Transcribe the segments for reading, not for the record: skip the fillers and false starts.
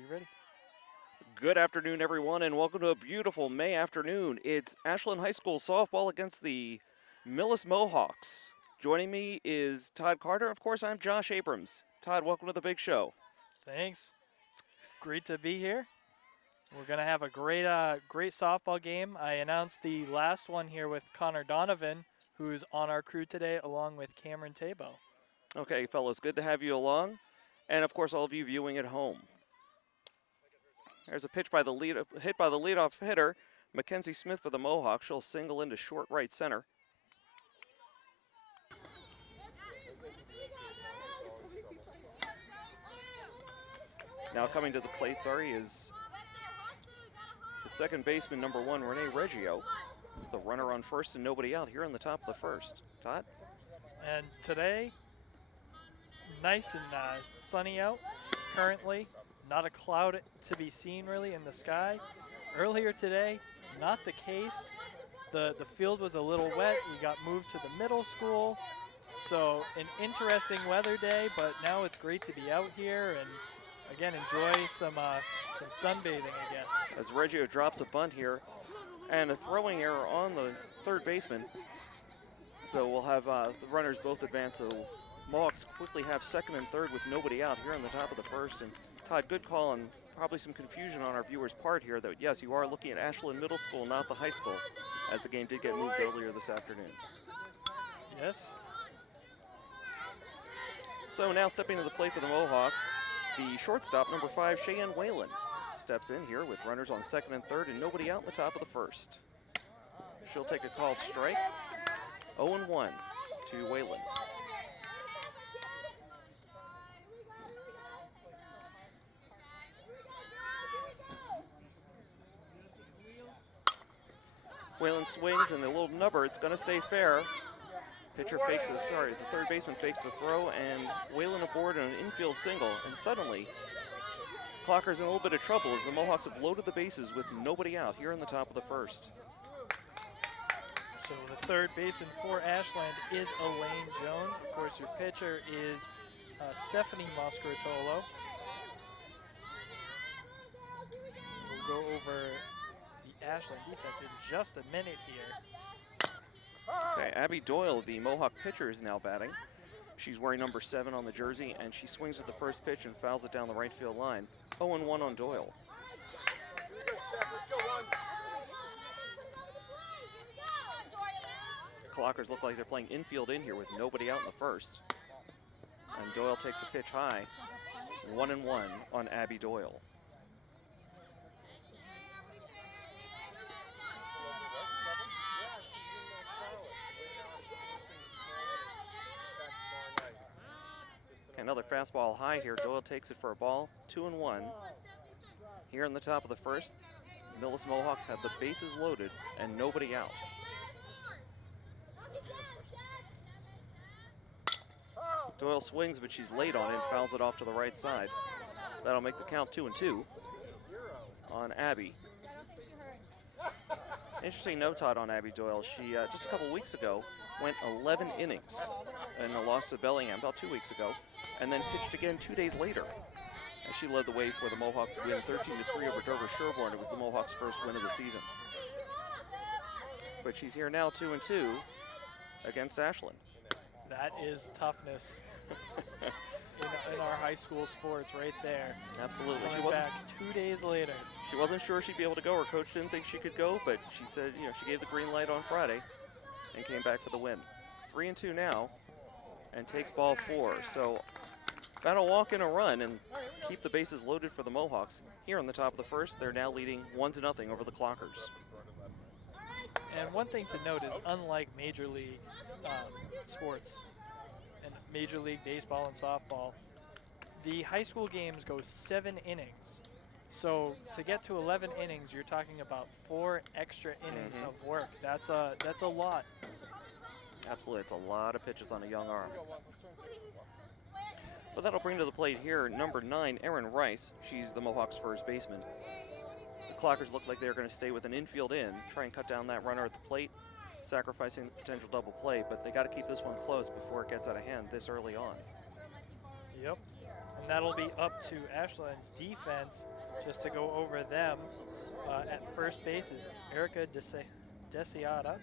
be ready. Good afternoon, everyone, and welcome to a beautiful May afternoon. It's Ashland High School softball against the Millis Mohawks. Joining me is Todd Carter. Of course, I'm Josh Abrams. Todd, welcome to the big show. Thanks. Great to be here. We're going to have a great softball game. I announced the last one here with Connor Donovan, who's on our crew today, along with Cameron Tabo. Okay, fellas, good to have you along. And, of course, all of you viewing at home. There's a pitch by the hit by the leadoff hitter, Mackenzie Smith for the Mohawks. She'll single into short right center. Now coming to the plate, is the second baseman, number 1, Renee Reggio. The runner on first and nobody out here on the top of the first. Todd? And today, nice and sunny out currently. Not a cloud to be seen really in the sky. Earlier today, not the case. The field was a little wet. We got moved to the middle school. So an interesting weather day, but now it's great to be out here and again enjoy some sunbathing, I guess. As Reggio drops a bunt here and a throwing error on the third baseman. So we'll have the runners both advance. So Mohawks quickly have second and third with nobody out here on the top of the first. And Todd, good call, and probably some confusion on our viewers' part here that, yes, you are looking at Ashland Middle School, not the high school, as the game did get moved earlier this afternoon. Yes. So now stepping to the plate for the Mohawks, the shortstop, number 5, Cheyenne Whalen, steps in here with runners on second and third and nobody out in the top of the first. She'll take a called strike. 0-1 to Whalen. Whalen swings and a little nubber. It's going to stay fair. Pitcher fakes the third baseman fakes the throw, and Whalen aboard on an infield single. And suddenly, Clocker's in a little bit of trouble as the Mohawks have loaded the bases with nobody out here in the top of the first. So the third baseman for Ashland is Elaine Jones. Of course, your pitcher is Stephanie Moscaratolo. We'll go over the Ashland defense in just a minute here. Okay, Abby Doyle, the Mohawk pitcher, is now batting. She's wearing number 7 on the jersey, and she swings at the first pitch and fouls it down the right field line. 0-1 on Doyle. The Clockers look like they're playing infield in here with nobody out in the first. And Doyle takes a pitch high. 1-1 on Abby Doyle. Another fastball high here. Doyle takes it for a ball. 2-1. Here in the top of the first, Millis Mohawks have the bases loaded and nobody out. Doyle swings, but she's late on it and fouls it off to the right side. That'll make the count 2-2 on Abby. Interesting note, Todd, on Abby Doyle. She, just a couple weeks ago, went 11 innings in a loss to Bellingham about 2 weeks ago, and then pitched again 2 days later. And she led the way for the Mohawks to win 13-3 over Dover Sherborne. It was the Mohawks' first win of the season. But she's here now 2-2 against Ashland. That is toughness in our high school sports right there. Absolutely. She wasn't back 2 days later. She wasn't sure she'd be able to go. Her coach didn't think she could go, but she said, she gave the green light on Friday and came back for the win. 3-2 now, and takes ball 4. So got to walk in a run and keep the bases loaded for the Mohawks. Here on the top of the first, they're now leading 1-0 over the Clockers. And one thing to note is, unlike Major League sports and Major League Baseball and softball, the high school games go 7 innings. So to get to 11 innings, you're talking about 4 extra innings of work. That's a lot. Absolutely, it's a lot of pitches on a young arm. But that'll bring to the plate here number 9, Erin Rice. She's the Mohawks' first baseman. The Clockers look like they're going to stay with an infield in, try and cut down that runner at the plate, sacrificing the potential double play, but they got to keep this one close before it gets out of hand this early on. Yep. And that'll be up to Ashland's defense just to go over them. At first base is Erica Desiata.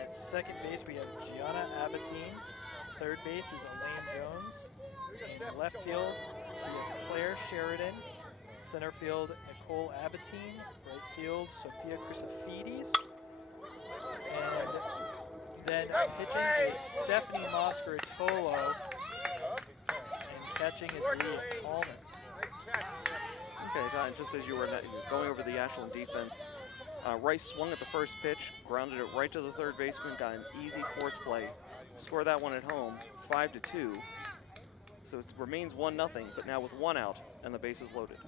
At second base, we have Gianna Abatine. Third base is Elaine Jones. In left field, we have Claire Sheridan. Center field, Nicole Abatine. Right field, Sophia Chrysofides. And then pitching is Stephanie Moscaritolo. And catching is Leah Tallman. Okay, John, just as you were going over the Ashland defense, Rice swung at the first pitch, grounded it right to the third baseman, got an easy force play. Score that one at home, 5-2. So it remains 1-0, but now with 1 out and the bases loaded.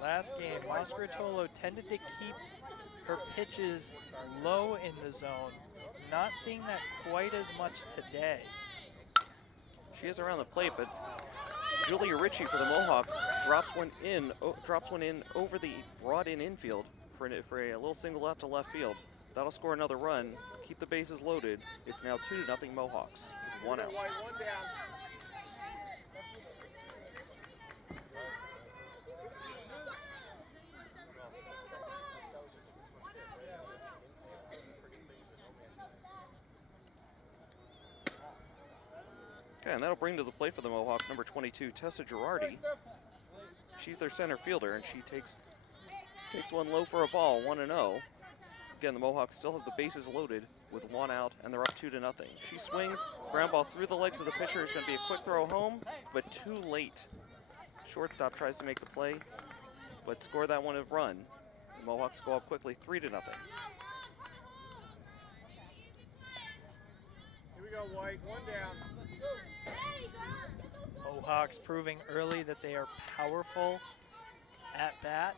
Last game, Moscaritolo tended to keep her pitches low in the zone. Not seeing that quite as much today. She is around the plate, but Julia Ritchie for the Mohawks drops one in over the brought-in infield for a little single out to left field. That'll score another run, keep the bases loaded. It's now 2-0 Mohawks with 1 out. Okay, and that'll bring to the plate for the Mohawks number 22, Tessa Girardi. She's their center fielder, and she takes one low for a ball, 1-0. Again, the Mohawks still have the bases loaded with 1 out, and they're up 2-0. She swings, ground ball through the legs of the pitcher. It's going to be a quick throw home, but too late. Shortstop tries to make the play, but score that one a run. The Mohawks go up quickly, 3-0. Here we go, White. 1 down. Mohawks proving early that they are powerful at bat.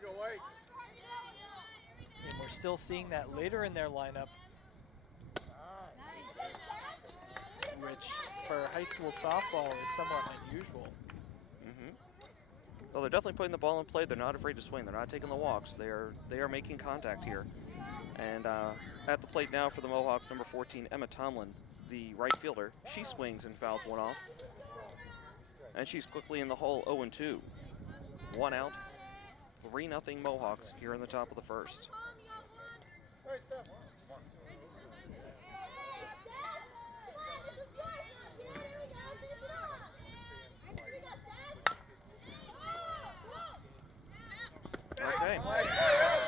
Here we go, White. And we're still seeing that later in their lineup, which for high school softball is somewhat unusual. Well, they're definitely putting the ball in play. They're not afraid to swing. They're not taking the walks. They are making contact here. And at the plate now for the Mohawks, number 14, Emma Tomlin, the right fielder. She swings and fouls one off. And she's quickly in the hole, 0-2. 1 out, 3-0 Mohawks here in the top of the first. Okay,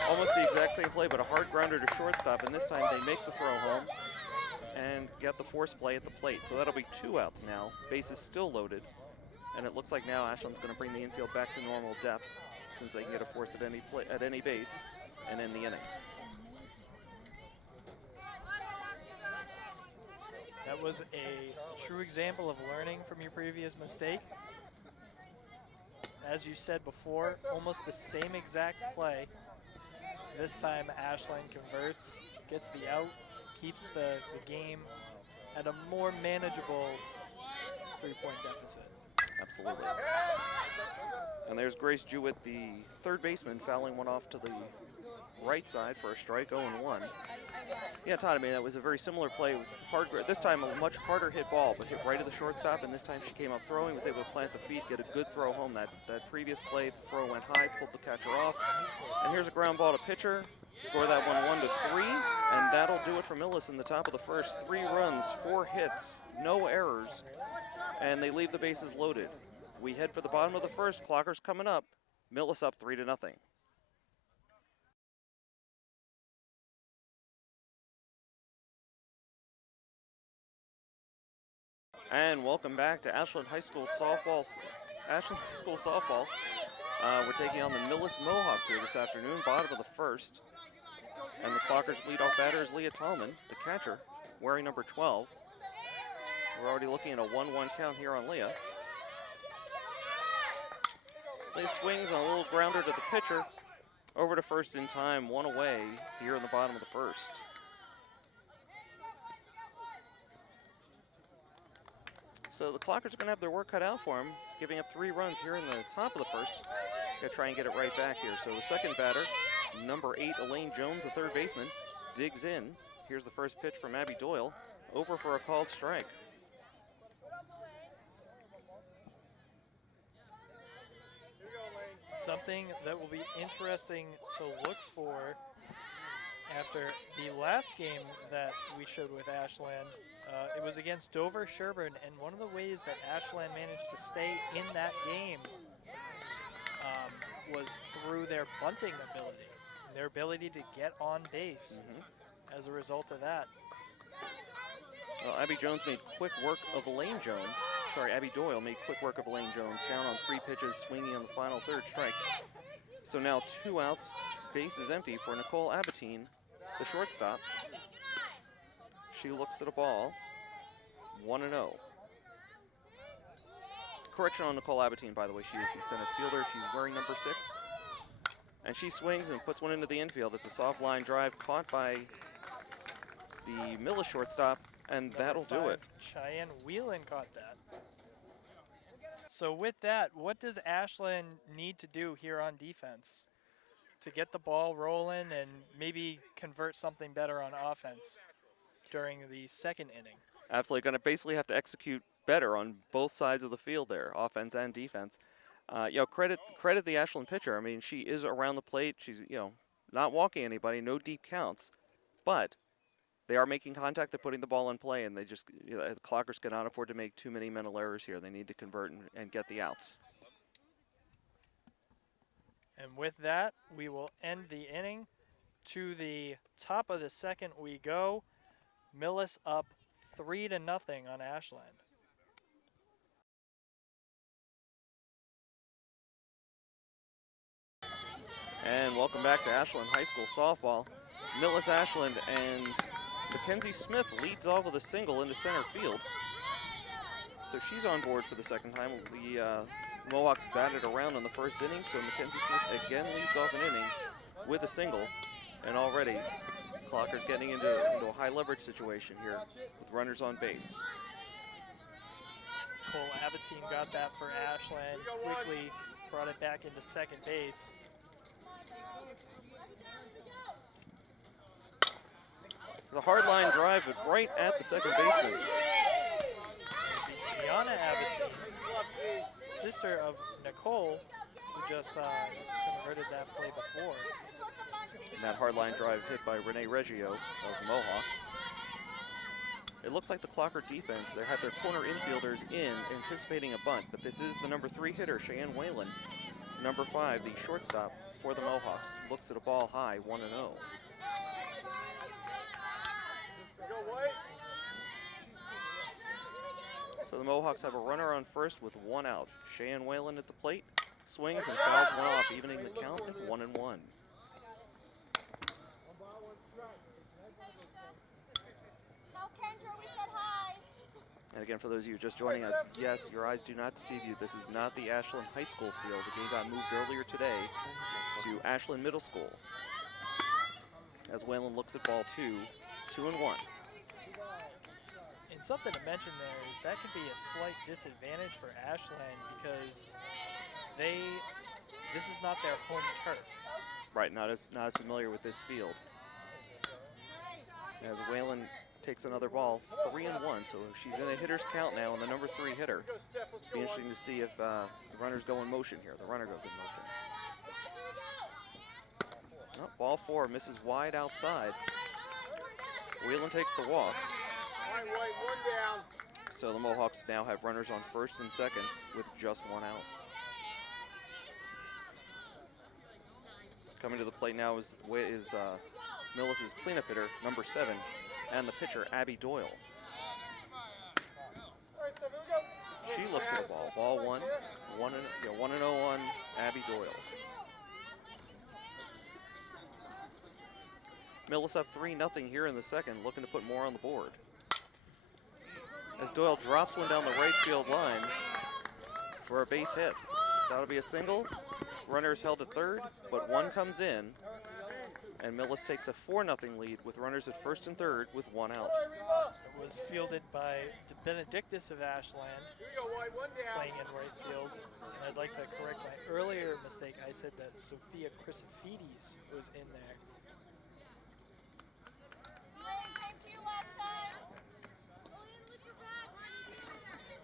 almost the exact same play, but a hard grounder to shortstop, and this time they make the throw home and get the force play at the plate. So that'll be 2 outs now. Bases still loaded, and it looks like now Ashland's going to bring the infield back to normal depth since they can get a force at any base and end the inning. That was a true example of learning from your previous mistake. As you said before, almost the same exact play. This time Ashland converts, gets the out, keeps the game at a more manageable 3-point deficit. Absolutely. And there's Grace Jewett, the third baseman, fouling one off to the right side for a strike, 0-1. Yeah, Todd, I mean, that was a very similar play. It was hard, this time a much harder hit ball, but hit right at the shortstop, and this time she came up throwing, was able to plant the feet, get a good throw home. That previous play, the throw went high, pulled the catcher off. And here's a ground ball to pitcher. Score that one 1-3, and that'll do it for Millis in the top of the first. 3 runs, 4 hits, no errors, and they leave the bases loaded. We head for the bottom of the first. Clockers coming up. Millis up 3-0. And welcome back to Ashland High School Softball. We're taking on the Millis Mohawks here this afternoon, bottom of the first. And the Clockers leadoff batter is Leah Tallman, the catcher, wearing number 12. We're already looking at a 1-1 count here on Leah. Leah swings on a little grounder to the pitcher. Over to first in time, 1 away here in the bottom of the first. So the Clockers are going to have their work cut out for them, giving up 3 runs here in the top of the first. Gotta try and get it right back here. So the second batter, number 8, Elaine Jones, the third baseman, digs in. Here's the first pitch from Abby Doyle, over for a called strike. Something that will be interesting to look for after the last game that we showed with Ashland. It was against Dover Sherburne, and one of the ways that Ashland managed to stay in that game was through their bunting ability, their ability to get on base as a result of that. Well, Abby Jones made quick work of Elaine Jones. Sorry, Abby Doyle made quick work of Elaine Jones, down on 3 pitches, swinging on the final third strike. So now 2 outs, base is empty for Nicole Abatine, the shortstop. She looks at a ball, 1-0. Correction on Nicole Abatine, by the way, she is the center fielder. She's wearing number 6. And she swings and puts one into the infield. It's a soft line drive caught by the Millis shortstop, and that'll do it. Cheyenne Whelan caught that. So with that, what does Ashland need to do here on defense to get the ball rolling and maybe convert something better on offense during the second inning? Absolutely, going to basically have to execute better on both sides of the field there, offense and defense. Credit the Ashland pitcher. I mean, she is around the plate. She's, not walking anybody, no deep counts, but they are making contact. They're putting the ball in play, and they just, the Clockers cannot afford to make too many mental errors here. They need to convert and get the outs. And with that, we will end the inning. To the top of the second we go. Millis up 3-0 on Ashland. And welcome back to Ashland High School softball. Millis Ashland and Mackenzie Smith leads off with a single into center field. So she's on board for the second time. The Mohawks batted around in the first inning, so Mackenzie Smith again leads off an inning with a single. And already, Clockers getting into a high leverage situation here with runners on base. Cole Abatine got that for Ashland, quickly brought it back into second base. The hard line drive, but right at the second baseman. Gianna Abatine, sister of Nicole, who just converted that play before. And that hard line drive hit by Renee Reggio of the Mohawks. It looks like the Clocker defense, they have their corner infielders in, anticipating a bunt, but this is the number 3 hitter, Cheyenne Whalen. Number 5, the shortstop for the Mohawks, looks at a ball high, 1-0. So the Mohawks have a runner on first with 1 out. Cheyenne Whalen at the plate, swings and fouls one off, evening the count at 1-1. And again, for those of you just joining us, yes, your eyes do not deceive you. This is not the Ashland High School field. The game got moved earlier today to Ashland Middle School. As Whalen looks at ball 2, 2-1. And something to mention there is that could be a slight disadvantage for Ashland because this is not their home turf. Right, not as familiar with this field. As Whalen takes another ball, 3-1, so she's in a hitter's count now, and the number 3 hitter. Be interesting to see if the runners go in motion here. The runner goes in motion. Oh, ball 4 misses wide outside. Whelan takes the walk. So the Mohawks now have runners on first and second with just 1 out. Coming to the plate now is Millis' cleanup hitter, number 7, and the pitcher, Abby Doyle. She looks at the ball. Ball 1, 1-0 on Abby Doyle. Millis up 3-0 here in the second, looking to put more on the board. As Doyle drops one down the right field line for a base hit. That'll be a single. Runner is held at third, but 1 comes in. And Millis takes a 4-0 lead with runners at first and third with 1 out. was fielded by Benedictus of Ashland, Here we go, White. One down. playing in right field. And I'd like to correct my earlier mistake. I said that Sophia Chrysofides was in there.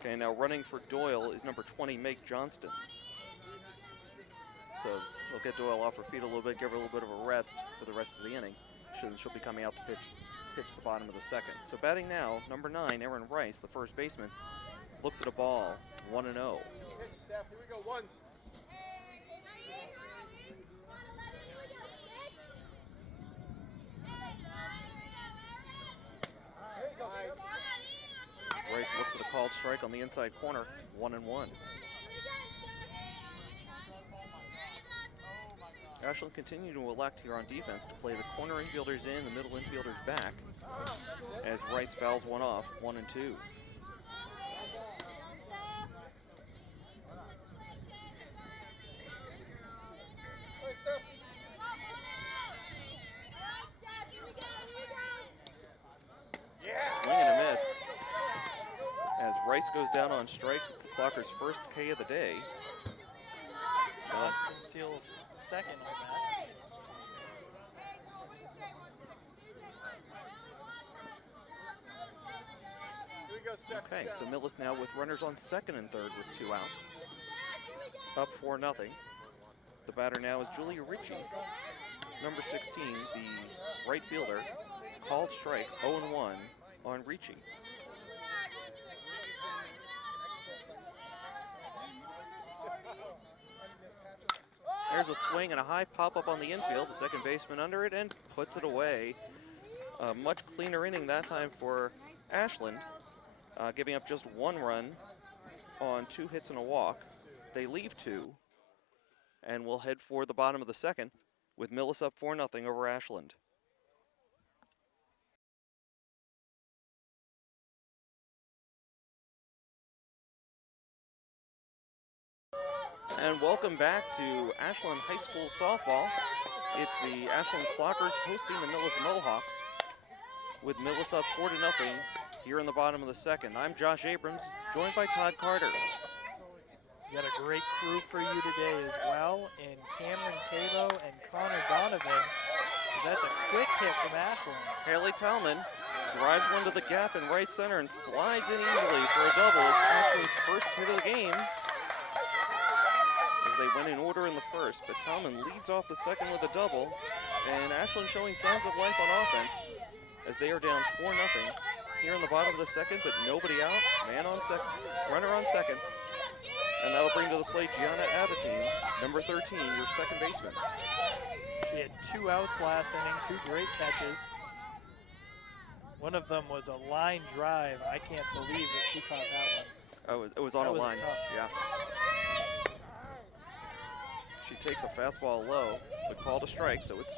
Okay, now running for Doyle is number 20, Make Johnston. So we'll get Doyle off her feet a little bit, give her a little bit of a rest for the rest of the inning. She'll be coming out to pitch the bottom of the second. So batting now, number 9, Erin Rice, the first baseman, looks at a ball, 1-0. Pitch, Steph. Here we go. Once. Rice looks at a called strike on the inside corner, 1-1. Ashland continue to elect here on defense to play the corner infielders in, the middle infielders back, as Rice fouls one off, 1-2. Swing and a miss. As Rice goes down on strikes, it's the Clocker's first K of the day. Johnston seals second on that. Here we go, Steph. Okay, so Millis now with runners on second and third with 2 outs. Up 4-0. The batter now is Julia Ritchie. Number 16, the right fielder, called strike, 0-1 on Ritchie. There's a swing and a high pop-up on the infield. The second baseman under it and puts it away. A much cleaner inning that time for Ashland, giving up just 1 run on 2 hits and a walk. They leave 2 and will head for the bottom of the second with Millis up 4-0 over Ashland. And welcome back to Ashland High School Softball. It's the Ashland Clockers hosting the Millis Mohawks with Millis up 4-0 here in the bottom of the second. I'm Josh Abrams, joined by Todd Carter. We got a great crew for you today as well in Cameron Tabo and Connor Donovan, because that's a quick hit from Ashland. Haley Talman drives one to the gap in right center and slides in easily for a double. It's Ashland's first hit of the game, as they went in order in the first, but Talman leads off the second with a double, and Ashland showing signs of life on offense as they are down 4-0 here in the bottom of the second, but nobody out, man on second, runner on second, and that'll bring to the plate Gianna Abatine, number 13, your second baseman. She had 2 outs last inning, 2 great catches. One of them was a line drive. I can't believe that she caught that one. Oh, it was on a line, tough. yeah. She takes a fastball low, but called a strike, so it's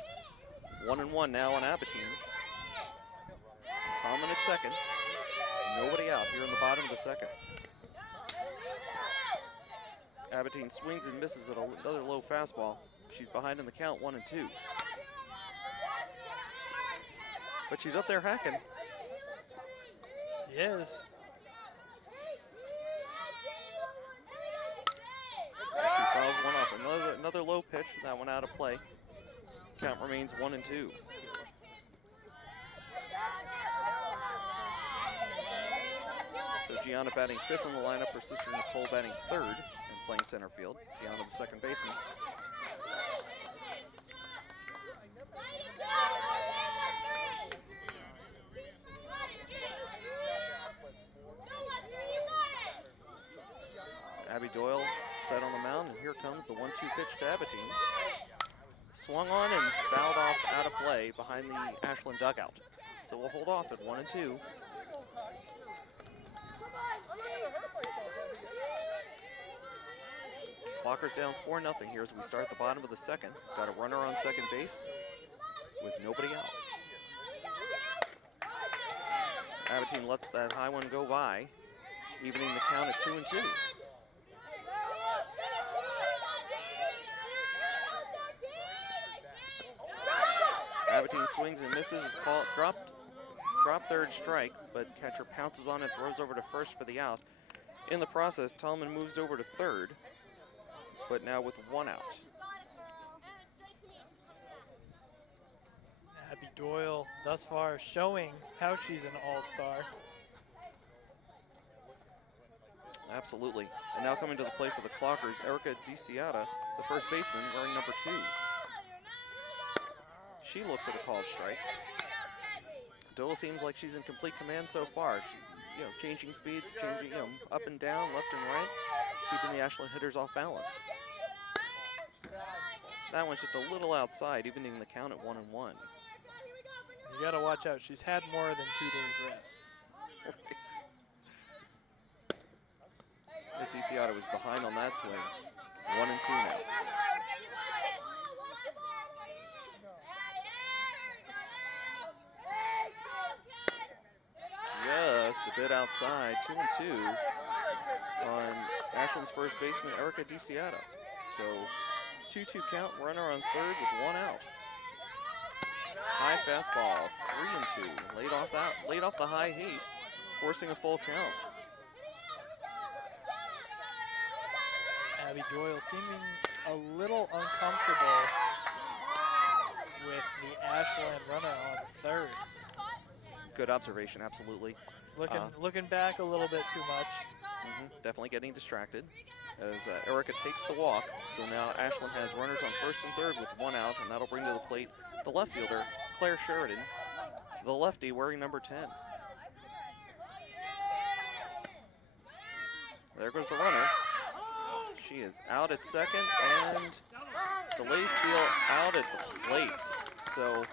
1-1 now on Abatine. Talman at second, nobody out here in the bottom of the second. Abatine swings and misses at another low fastball. She's behind in the count, 1-2. But she's up there hacking. Yes. She fouls one off. Another low pitch, that one out of play. Count remains 1-2. So Gianna batting 5th in the lineup, her sister Nicole batting 3rd and playing center field. Gianna the second baseman. Abby Doyle set on the mound, and here comes the 1-2 pitch to Abatine. Swung on and fouled off out of play behind the Ashland dugout. So we'll hold off at 1-2. Clockers down 4-0 here as we start the bottom of the second. Got a runner on second base with nobody out. Abatine lets that high one go by, evening the count at 2-2. Abatine swings and misses, dropped drop third strike, but catcher pounces on it, throws over to first for the out. In the process, Tallman moves over to third, but now with one out. Abby Doyle thus far showing how she's an all-star. Absolutely. And now coming to the plate for the Clockers, Erica DeCiata, the first baseman, wearing number 2. She looks at a called strike. Doyle seems like she's in complete command so far. She, changing speeds, changing, up and down, left and right, keeping the Ashland hitters off balance. That one's just a little outside, evening the count at 1-1. You gotta watch out. She's had more than 2 days rest. DeCiata was behind on that swing. 1-2 now. Just a bit outside, 2-2 on Ashland's first baseman, Erica DeCiata. So 2-2 count, runner on third with 1 out. High fastball, 3-2. Laid off the high heat, forcing a full count. Abby Doyle seeming a little uncomfortable with the Ashland runner on third. Good observation, absolutely. Looking back a little bit too much. Definitely getting distracted as Erica takes the walk. So now Ashland has runners on first and third with 1 out, and that'll bring to the plate the left fielder, Claire Sheridan, the lefty wearing number 10. There goes the runner. She is out at second, and delay steal out at the plate. So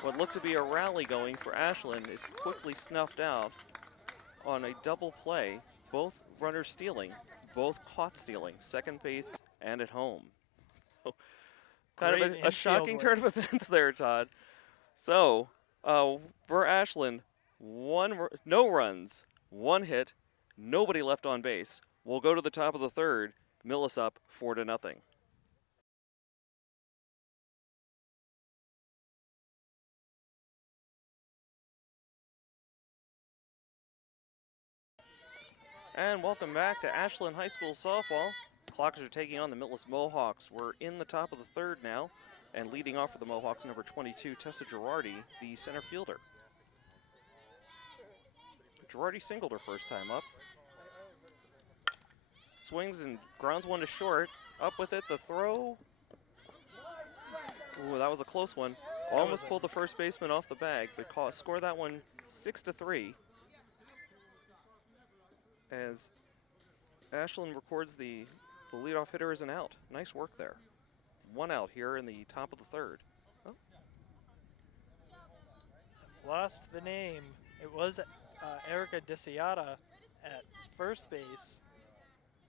what looked to be a rally going for Ashland is quickly snuffed out on a double play. Both runners stealing, both caught stealing, second base and at home. So kind of a shocking turn of events there, Todd. So for Ashland, no runs, 1 hit, nobody left on base. We'll go to the top of the third. Millis up 4-0. And welcome back to Ashland High School softball. Clockers are taking on the Millis Mohawks. We're in the top of the third now, and leading off for the Mohawks, number 22, Tessa Girardi, the center fielder. Girardi singled her first time up. Swings and grounds one to short. Up with it, the throw. Ooh, that was a close one. Almost pulled the first baseman off the bag, but scored that one 6-3. As Ashland records the leadoff hitter as an out. Nice work there. 1 out here in the top of the third. Oh. Lost the name. It was Erica DeCiata at first base.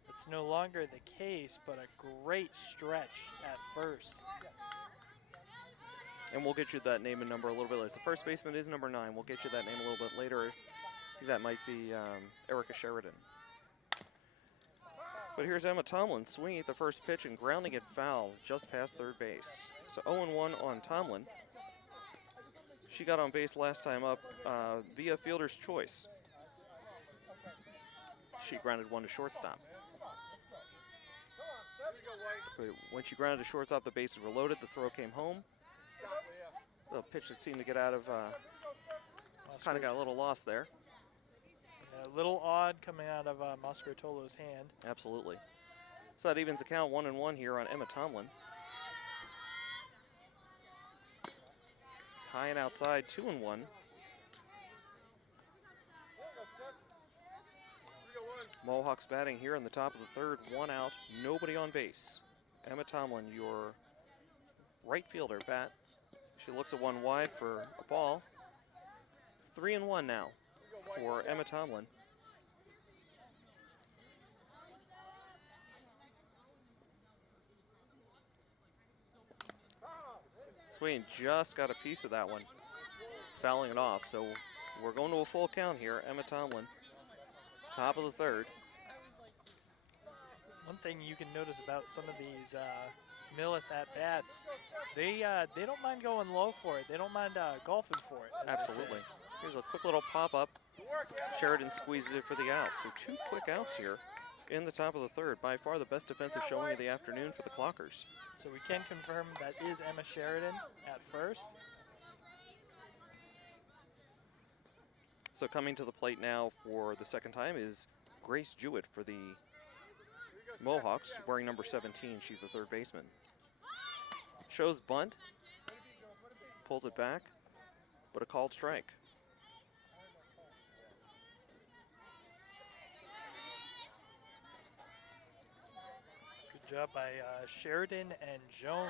It's no longer the case, but a great stretch at first. And we'll get you that name and number a little bit later. The first baseman is number 9. We'll get you that name a little bit later. I think that might be Erica Sheridan. But here's Emma Tomlin swinging at the first pitch and grounding it foul just past third base. So 0-1 on Tomlin. She got on base last time up via fielder's choice. She grounded one to shortstop. But when she grounded to shortstop, the bases were loaded. The throw came home. The pitch that seemed to get out of, kind of got a little lost there. A little odd coming out of Moscartolo's hand. Absolutely. So that evens the count 1-1 here on Emma Tomlin. High and outside, 2-1. Mohawks batting here in the top of the third, 1 out, nobody on base. Emma Tomlin, your right fielder, bat. She looks at one wide for a ball. 3-1 now for Emma Tomlin. Swain just got a piece of that one, fouling it off. So we're going to a full count here. Emma Tomlin, top of the third. One thing you can notice about some of these Millis at-bats, they don't mind going low for it. They don't mind golfing for it. Absolutely. Here's a quick little pop-up. Sheridan squeezes it for the out. So 2 quick outs here in the top of the third. By far the best defensive showing of the afternoon for the Clockers. So we can confirm that is Emma Sheridan at first. So coming to the plate now for the second time is Grace Jewett for the Mohawks, wearing number 17. She's the third baseman. Shows bunt, pulls it back, but a called strike. Good job by Sheridan and Jones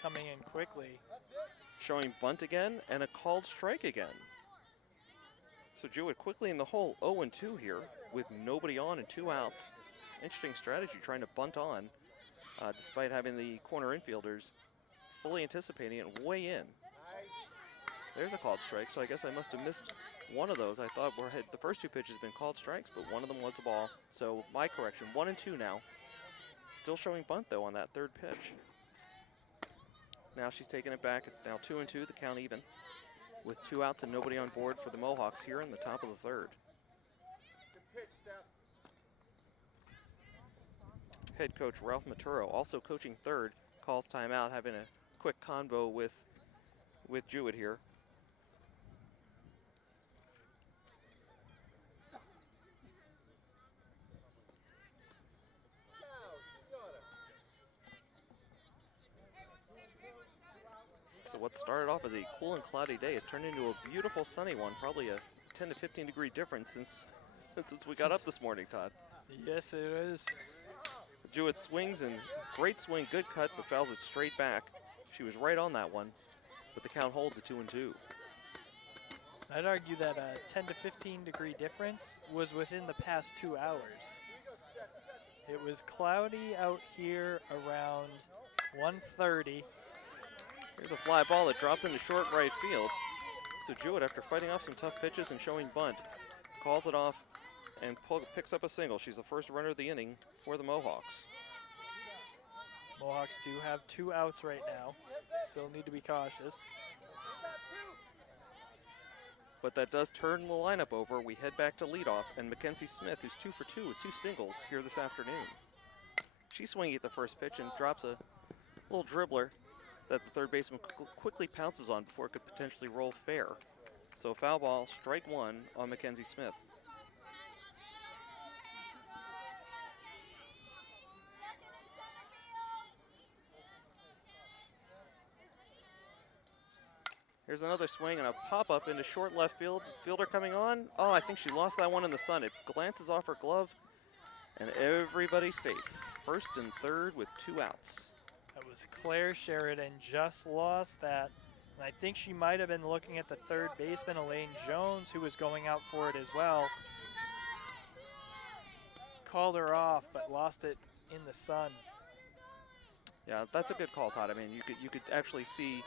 coming in quickly. Showing bunt again and a called strike again. So Jewett quickly in the hole, 0-2 here with nobody on and 2 outs. Interesting strategy trying to bunt on despite having the corner infielders fully anticipating it way in. There's a called strike, so I guess I must have missed one of those. I thought the first 2 pitches been called strikes, but one of them was a ball. So my correction, 1-2 now. Still showing bunt though on that third pitch. Now she's taking it back. It's now 2-2, the count even, with 2 outs and nobody on board for the Mohawks here in the top of the third. Head coach Ralph Maturo, also coaching third, calls timeout, having a quick convo with Jewett here. So what started off as a cool and cloudy day has turned into a beautiful sunny one, probably a 10 to 15 degree difference since we got up this morning, Todd. Yes, it is. Jewett swings, and great swing, good cut, but fouls it straight back. She was right on that one, but the count holds at 2-2. I'd argue that a 10 to 15 degree difference was within the past 2 hours. It was cloudy out here around 1:30. Here's a fly ball that drops into short right field. So Jewett, after fighting off some tough pitches and showing bunt, calls it off and picks up a single. She's the first runner of the inning for the Mohawks. Mohawks do have 2 outs right now. Still need to be cautious. But that does turn the lineup over. We head back to leadoff, and Mackenzie Smith, who's 2 for 2 with 2 singles here this afternoon. She's swinging at the first pitch and drops a little dribbler that the third baseman quickly pounces on before it could potentially roll fair. So foul ball, strike 1 on Mackenzie Smith. Here's another swing and a pop-up into short left field. Fielder coming on. Oh, I think she lost that one in the sun. It glances off her glove, and everybody's safe. First and third with 2 outs. That was Claire Sheridan, just lost that. And I think she might have been looking at the third baseman, Elaine Jones, who was going out for it as well. Called her off, but lost it in the sun. Yeah, that's a good call, Todd. I mean, you could actually see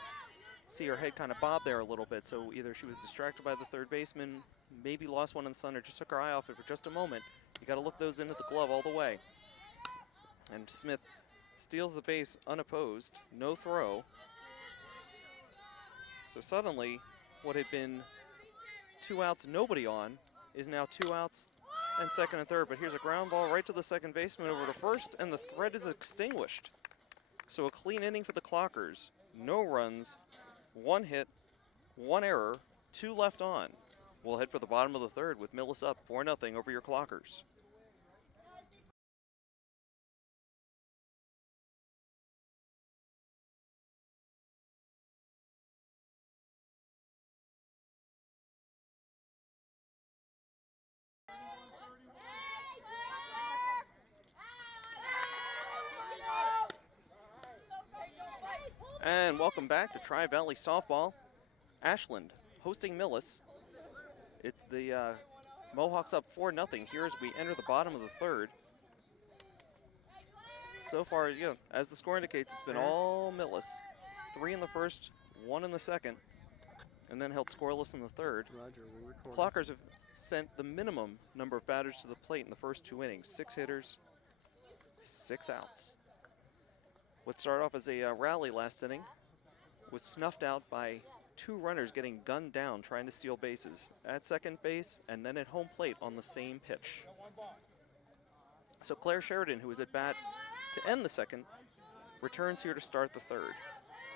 her head kind of bob there a little bit. So either she was distracted by the third baseman, maybe lost one in the sun, or just took her eye off it for just a moment. You got to look those into the glove all the way. And Smith steals the base unopposed, no throw. So suddenly, what had been 2 outs, nobody on, is now 2 outs and second and third. But here's a ground ball right to the second baseman over to first, and the threat is extinguished. So a clean inning for the Clockers. No runs, 1 hit, 1 error, 2 left on. We'll head for the bottom of the third with Millis up 4-0 over your Clockers. And welcome back to Tri-Valley Softball. Ashland hosting Millis. It's the Mohawks up 4-0 here as we enter the bottom of the third. So far, as the score indicates, it's been all Millis. 3 in the first, 1 in the second, and then held scoreless in the third. Clockers have sent the minimum number of batters to the plate in the first 2 innings. 6 hitters, 6 outs. What started off as a rally last inning was snuffed out by 2 runners getting gunned down trying to steal bases at second base and then at home plate on the same pitch. So Claire Sheridan, who is at bat to end the second, returns here to start the third.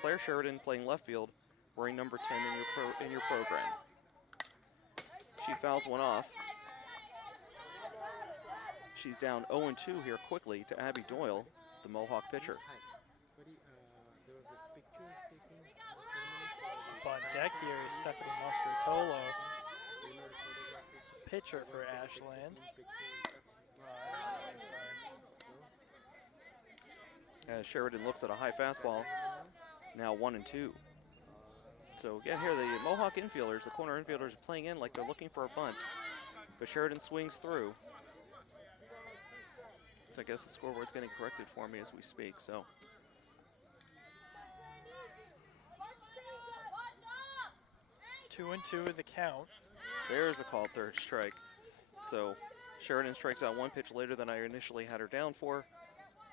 Claire Sheridan playing left field, wearing number 10 in your program. She fouls one off. She's down 0-2 here quickly to Abby Doyle, the Mohawk pitcher. On deck here is Stephanie Muscartolo, pitcher for Ashland. As Sheridan looks at a high fastball, now 1-2. So again here, the Mohawk infielders, the corner infielders, are playing in like they're looking for a bunt, but Sheridan swings through. So I guess the scoreboard's getting corrected for me as we speak. So 2-2 the count. there's a called third strike. So Sheridan strikes out 1 pitch later than I initially had her down for,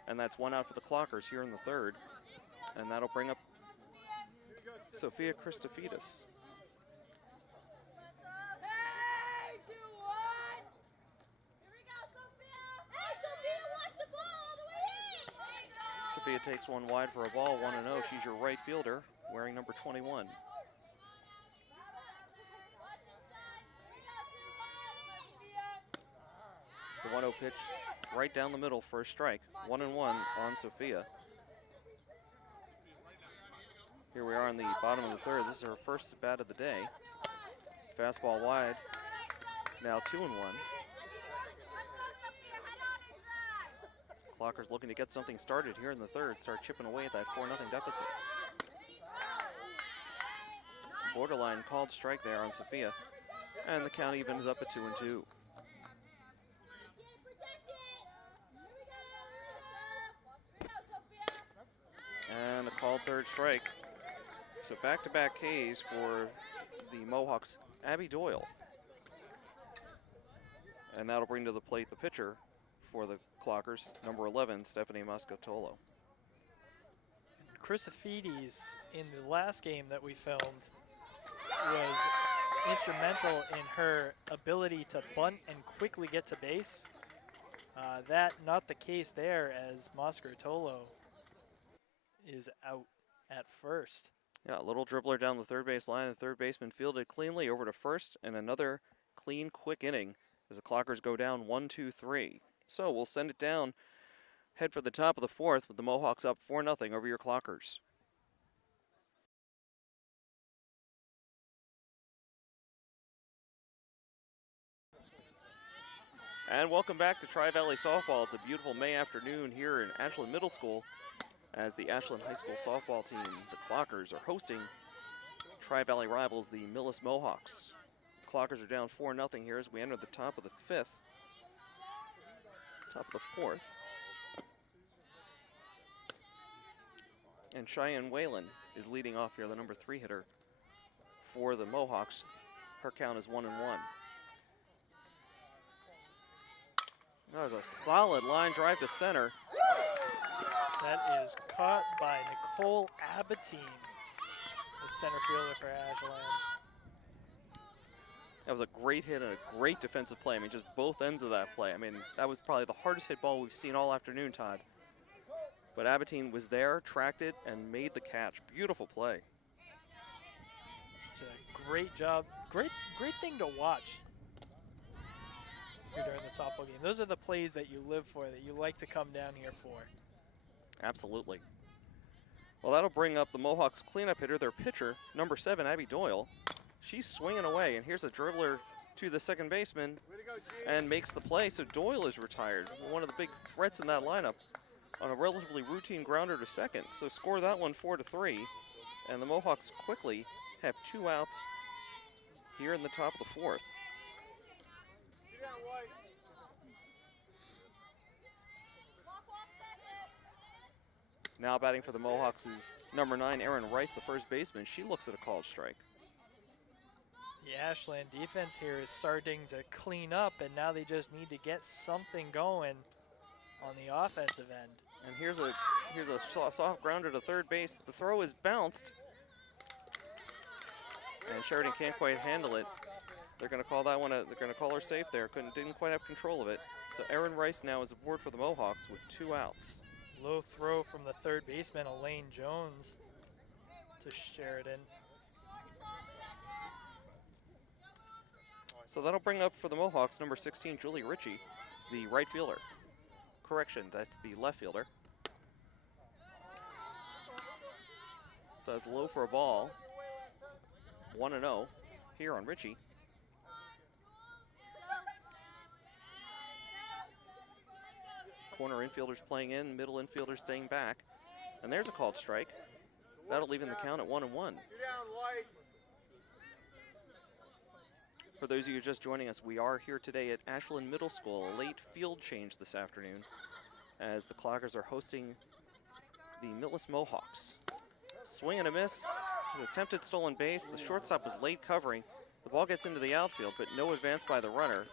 and that's 1 out for the Clockers here in the third, and that'll bring up Sophia Christofidis. Sophia takes one wide for a ball, 1-0. She's your right fielder, wearing number 21. The 1-0 pitch right down the middle for a strike. 1-1 on Sophia. Here we are on the bottom of the third. This is her first at bat of the day. Fastball wide. Now 2-1. Clockers looking to get something started here in the third, start chipping away at that 4-0 deficit. Borderline called strike there on Sophia, and the count evens up at 2-2. And a called third strike. So back-to-back Ks for the Mohawks, Abby Doyle. And that'll bring to the plate the pitcher for the Clockers, number 11, Stephanie Muscatolo. Christophides, in the last game that we filmed, was instrumental in her ability to bunt and quickly get to base. That not the case there, as Muscartolo is out at first. Yeah, a little dribbler down the third base line. The third baseman fielded cleanly over to first, and another clean, quick inning as the Clockers go down 1-2-3. So we'll send it down, head for the top of the fourth with the Mohawks up 4-0 over your Clockers. And welcome back to Tri-Valley Softball. It's a beautiful May afternoon here in Ashland Middle School as the Ashland High School softball team, the Clockers, are hosting Tri-Valley rivals, the Millis Mohawks. Clockers are down 4-0 here as we enter the top of the fifth. Top of the fourth. And Cheyenne Whalen is leading off here, the number 3 hitter for the Mohawks. Her count is 1-1. That was a solid line drive to center. That is caught by Nicole Abatine, the center fielder for Ashland. That was a great hit and a great defensive play. I mean, just both ends of that play. I mean, that was probably the hardest hit ball we've seen all afternoon, Todd. But Abatine was there, tracked it, and made the catch. Beautiful play. It's a great job. Great thing to watch here during the softball game. Those are the plays that you live for, that you like to come down here for. Absolutely. Well, that'll bring up the Mohawks cleanup hitter, their pitcher, number 7, Abby Doyle. She's swinging away, and here's a dribbler to the second baseman and makes the play. So Doyle is retired, one of the big threats in that lineup, on a relatively routine grounder to second. So score that one 4-3, and the Mohawks quickly have 2 outs here in the top of the fourth. Now batting for the Mohawks is number 9, Erin Rice, the first baseman. She looks at a called strike. The Ashland defense here is starting to clean up, and now they just need to get something going on the offensive end. And here's a soft grounder to third base. The throw is bounced. And Sheridan can't quite handle it. They're going to call that one, they're going to call her safe there. Didn't quite have control of it. So Erin Rice now is aboard for the Mohawks with 2 outs. Low throw from the third baseman, Elaine Jones, to Sheridan. So that'll bring up for the Mohawks number 16, Julie Ritchie, the right fielder. Correction, that's the left fielder. So that's low for a ball. 1-0 here on Ritchie. Corner infielders playing in, middle infielders staying back. And there's a called strike. That'll even the count at 1-1. You're down, White. For those of you just joining us, we are here today at Ashland Middle School, a late field change this afternoon, as the Clockers are hosting the Millis Mohawks. Swing and a miss, an attempted stolen base. The shortstop was late covering. The ball gets into the outfield, but no advance by the runner.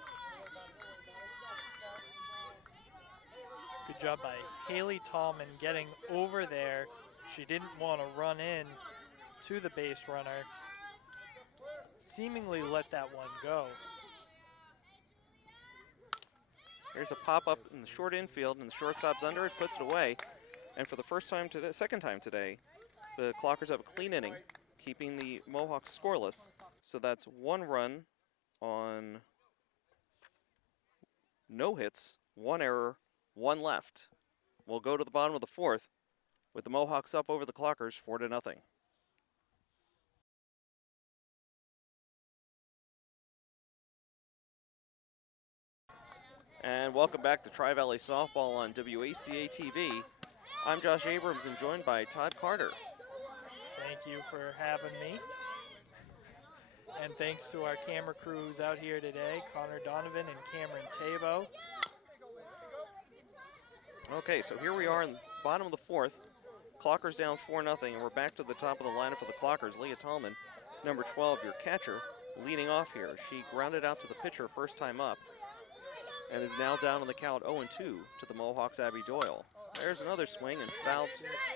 Good job by Haley Tallman getting over there. She didn't want to run in to the base runner. Seemingly let that one go. Here's a pop-up in the short infield, and the shortstop's under it, puts it away. And for the first time today, second time today, the Clockers have a clean inning, keeping the Mohawks scoreless. So that's 1 run on no hits, 1 error, 1 left. We'll go to the bottom of the 4th with the Mohawks up over the Clockers 4-0. And welcome back to Tri-Valley Softball on WACA-TV. I'm Josh Abrams and joined by Todd Carter. Thank you for having me. And thanks to our camera crews out here today, Connor Donovan and Cameron Tavo. Okay, so here we are in the bottom of the 4th. Clockers down 4-0, and we're back to the top of the lineup for the Clockers. Leah Tallman, number 12, your catcher, leading off here. She grounded out to the pitcher first time up, and is now down on the count 0-2 to the Mohawks' Abby Doyle. There's another swing and fouled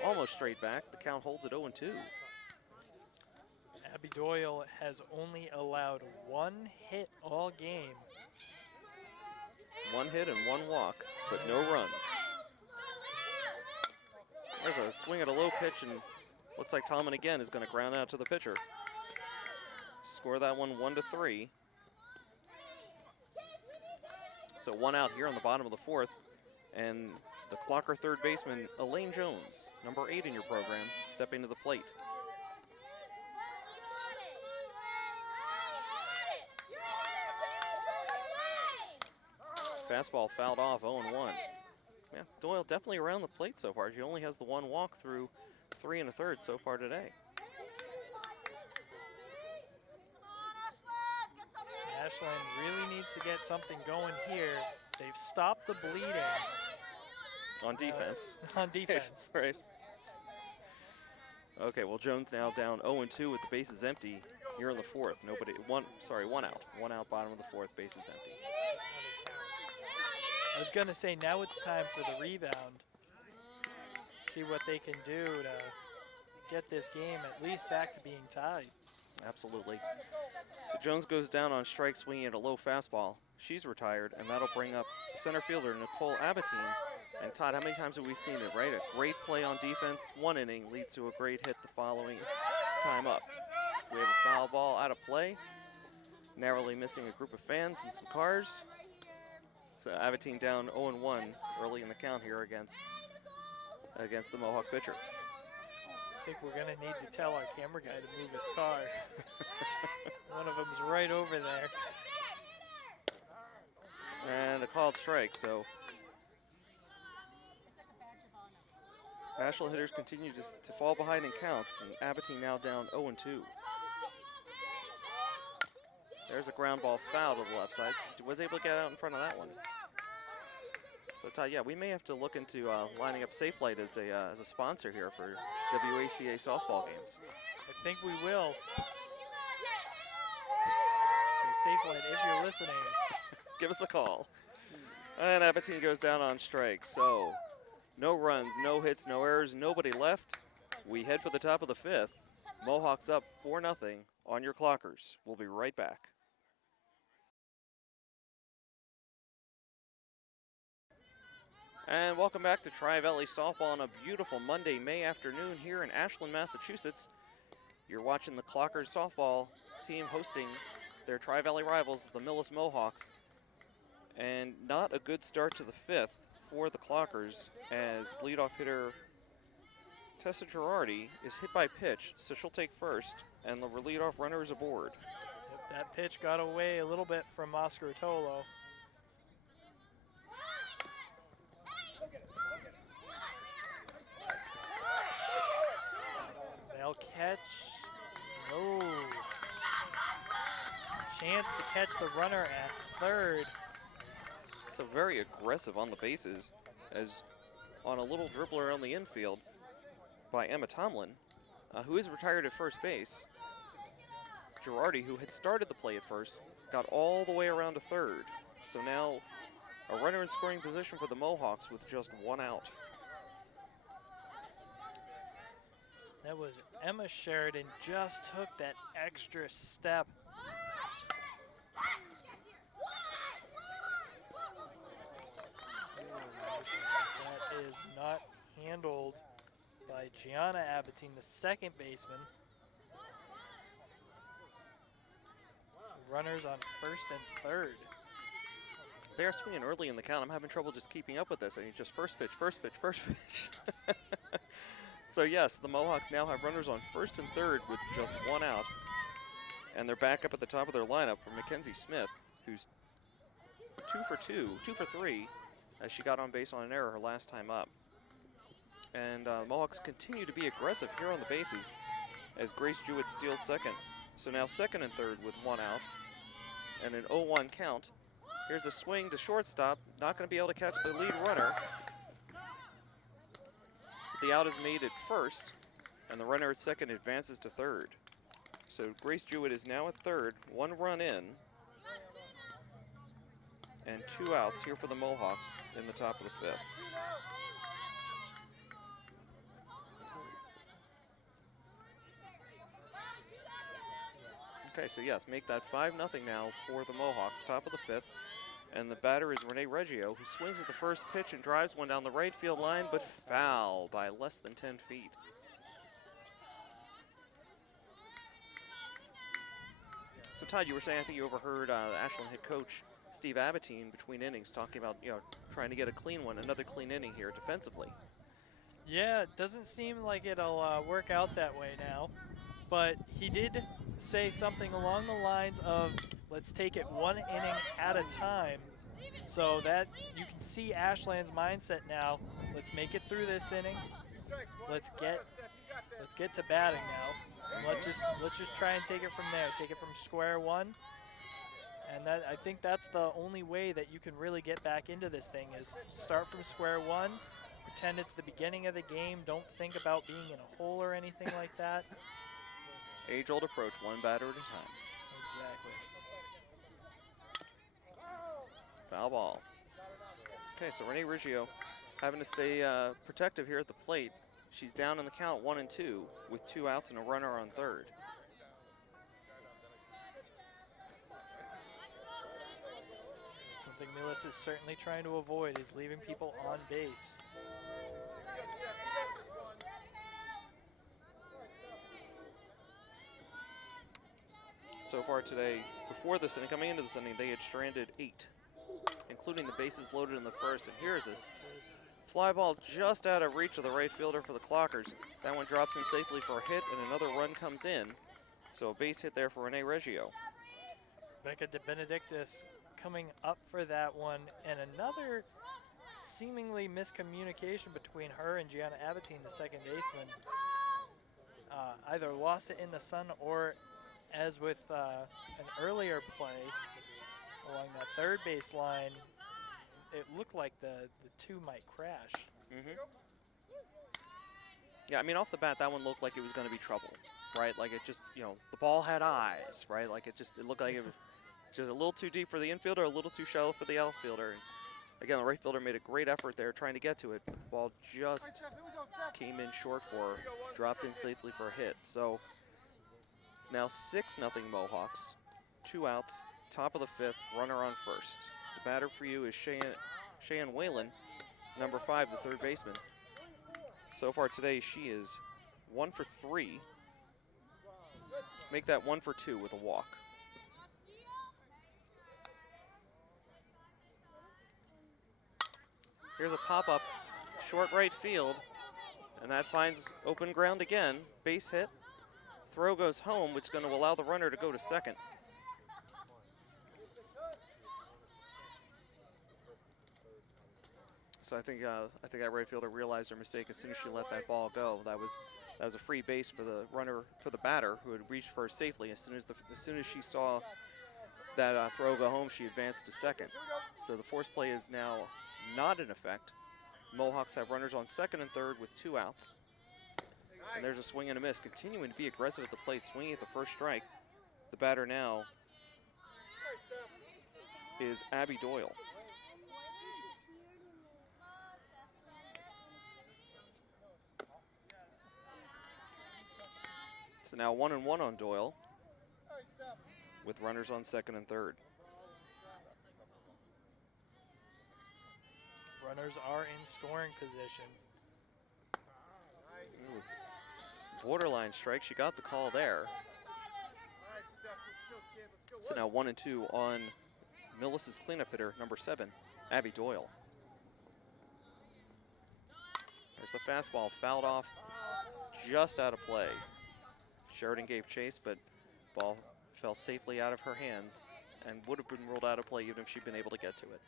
almost straight back. The count holds at 0-2. Abby Doyle has only allowed 1 hit all game. 1 hit and 1 walk, but no runs. There's a swing at a low pitch, and looks like Tallman again is going to ground out to the pitcher. Score that one 1-3. So 1 out here on the bottom of the 4th, and the Clocker third baseman, Elaine Jones, number 8 in your program, stepping to the plate. Fastball fouled off, 0-1. Yeah, Doyle definitely around the plate so far. She only has the 1 walk through 3 1/3 so far today. Ashland really needs to get something going here. They've stopped the bleeding. On defense. On defense. Right. Okay, well, Jones now down 0-2 with the bases empty here in the 4th. One out. 1 out, bottom of the 4th, bases empty. I was going to say, now it's time for the rebound. See what they can do to get this game at least back to being tied. Absolutely. So Jones goes down on strike, swinging at a low fastball. She's retired, and that'll bring up center fielder Nicole Abatine. And Todd, how many times have we seen it, right? A great play on defense, 1 inning leads to a great hit the following time up. We have a foul ball out of play, narrowly missing a group of fans and some cars. So Abatine down 0-1 early in the count here against the Mohawk pitcher. I think we're going to need to tell our camera guy to move his car. One of them's right over there. And a called strike, so Ashland hitters continue to fall behind in counts, and Abatine now down 0-2. There's a ground ball foul to the left side. Was able to get out in front of that one. So Todd, yeah, we may have to look into lining up Safelite as a sponsor here for WACA softball games. I think we will. So Safelite, if you're listening, give us a call. And Abatine goes down on strike. So no runs, no hits, no errors, nobody left. We head for the top of the 5th. Mohawks up 4-0 on your clockers. We'll be right back. And welcome back to Tri-Valley Softball on a beautiful Monday, May afternoon here in Ashland, Massachusetts. You're watching the Clockers softball team hosting their Tri-Valley rivals, the Millis Mohawks. And not a good start to the fifth for the Clockers as leadoff hitter Tessa Girardi is hit by pitch, so she'll take first, and the leadoff runner is aboard. Yep, that pitch got away a little bit from Oscar Tolo. They'll catch. No. Chance to catch the runner at third. So very aggressive on the bases as on a little dribbler on the infield by Emma Tomlin, who is retired at first base. Girardi, who had started the play at first, got all the way around to third. So now a runner in scoring position for the Mohawks with just one out. That was Emma Sheridan, just took that extra step. That is not handled by Gianna Abatine, the second baseman. So runners on first and third. They are swinging early in the count. I'm having trouble just keeping up with this. I mean, just first pitch, first pitch, first pitch. So yes, the Mohawks now have runners on first and third with just one out. And they're back up at the top of their lineup for Mackenzie Smith, who's 2 for 3, as she got on base on an error her last time up. And Mohawks continue to be aggressive here on the bases as Grace Jewett steals second. So now second and third with one out and an 0-1 count. Here's a swing to shortstop, not going to be able to catch the lead runner. The out is made at first, and the runner at second advances to third. So Grace Jewett is now at third, 1 run in, and 2 outs here for the Mohawks in the top of the fifth. Okay, so yes, make that 5-0 now for the Mohawks, top of the fifth. And the batter is Renee Reggio, who swings at the first pitch and drives one down the right field line, but foul by less than 10 feet. So Todd, you were saying, I think you overheard Ashland head coach Steve Abatine between innings talking about, trying to get a clean one, another clean inning here defensively. Yeah, it doesn't seem like it'll work out that way now, but he did say something along the lines of, let's take it 1 inning at a time, so that you can see Ashland's mindset now. Let's make it through this inning. Let's get to batting now. And let's just try and take it from there. Take it from square one. And that, I think that's the only way that you can really get back into this thing, is start from square one. Pretend it's the beginning of the game. Don't think about being in a hole or anything like that. Age-old approach, one batter at a time. Exactly. Foul ball. Okay, so Renee Reggio having to stay protective here at the plate. She's down in the count 1 and 2 with 2 outs and a runner on third. It's something Millis is certainly trying to avoid, is leaving people on base. So far today, before this inning, coming into this inning, they had stranded 8, including the bases loaded in the first. And here's this fly ball just out of reach of the right fielder for the Clockers. That one drops in safely for a hit, and another run comes in. So a base hit there for Renee Reggio. Becca De Benedictis coming up for that one, and another seemingly miscommunication between her and Gianna Abatine, the second baseman. Either lost it in the sun, or as with an earlier play along that third base line, it looked like the two might crash. Mm-hmm. Yeah, I mean, off the bat, that one looked like it was going to be trouble, right? Like it just, the ball had eyes, right? Like it looked like it was just a little too deep for the infielder, a little too shallow for the outfielder. And again, the right fielder made a great effort there trying to get to it. The ball just came in short for her, dropped in safely for a hit. So It's now 6-0 Mohawks. 2 outs, top of the 5th, runner on first. The batter for you is Cheyenne Whalen, number 5, the third baseman. So far today, she is 1 for 3. Make that 1 for 2 with a walk. Here's a pop-up, short right field, and that finds open ground again. Base hit. Throw goes home, which is going to allow the runner to go to second. So I think that right fielder realized her mistake as soon as she let that ball go. That was a free base for the runner, for the batter, who had reached first safely. As soon as she saw that throw go home, she advanced to second. So the force play is now not in effect. Mohawks have runners on second and third with 2 outs. And there's a swing and a miss, continuing to be aggressive at the plate, swinging at the first strike. The batter now is Abby Doyle. So now 1-1 on Doyle, with runners on second and third. Runners are in scoring position. Ooh. Borderline strike, she got the call there. So now 1-2 on Millis' cleanup hitter, number 7, Abby Doyle. There's a fastball fouled off, just out of play. Sheridan gave chase, but ball fell safely out of her hands and would have been ruled out of play even if she'd been able to get to it.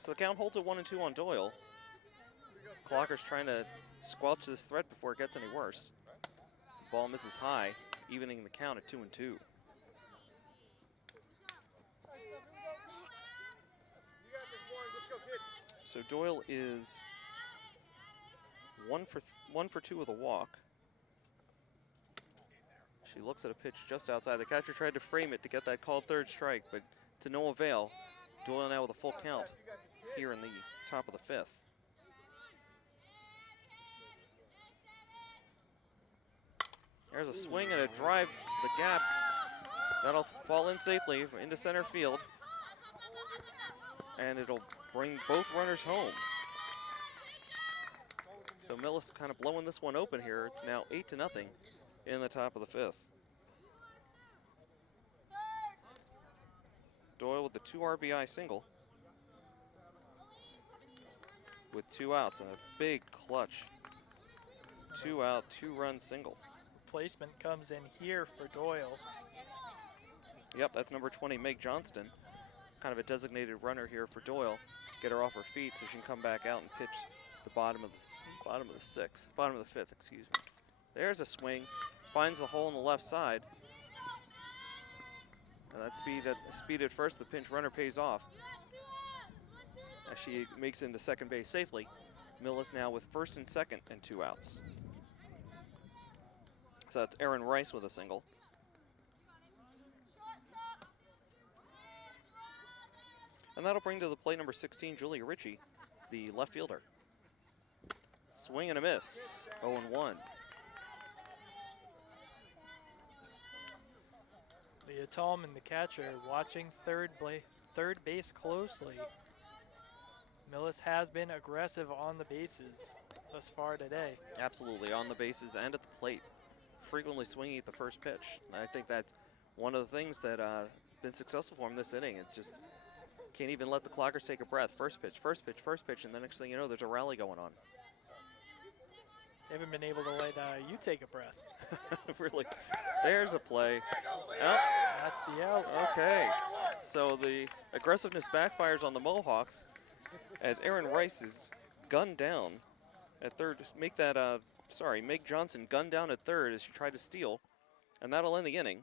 So the count holds at 1-2 on Doyle. Clocker's trying to squelch this threat before it gets any worse. Ball misses high, evening the count at 2-2. So Doyle is 1 for 2 with a walk. She looks at a pitch just outside. The catcher tried to frame it to get that called third strike, but to no avail. Doyle now with a full count here in the top of the 5th. There's a swing and a drive, the gap. That'll fall in safely into center field. And it'll bring both runners home. So Millis kind of blowing this one open here. It's now 8-0 in the top of the 5th. Doyle with the 2 RBI single. With 2 outs and a big clutch 2-out, 2-run single. Replacement comes in here for Doyle. Yep, that's number 20, Meg Johnston. Kind of a designated runner here for Doyle. Get her off her feet so she can come back out and pitch the bottom of the 5th, excuse me. There's a swing, finds the hole on the left side. And that speed at first, the pinch runner pays off. As she makes it into second base safely. Millis now with first and second and 2 outs. So that's Erin Rice with a single. And that'll bring to the plate number 16, Julia Ritchie, the left fielder. Swing and a miss, 0-1. Leah Tallman, the catcher, watching third base closely. Millis has been aggressive on the bases thus far today. Absolutely, on the bases and at the plate. Frequently swinging at the first pitch. And I think that's one of the things that been successful for him this inning. It just can't even let the clockers take a breath. First pitch, and the next thing you know, there's a rally going on. They haven't been able to let you take a breath. Really, there's a play. Yep. That's the out. Okay, so the aggressiveness backfires on the Mohawks as Erin Rice is gunned down at third. Meg Johnson gunned down at third as she tried to steal, and that'll end the inning.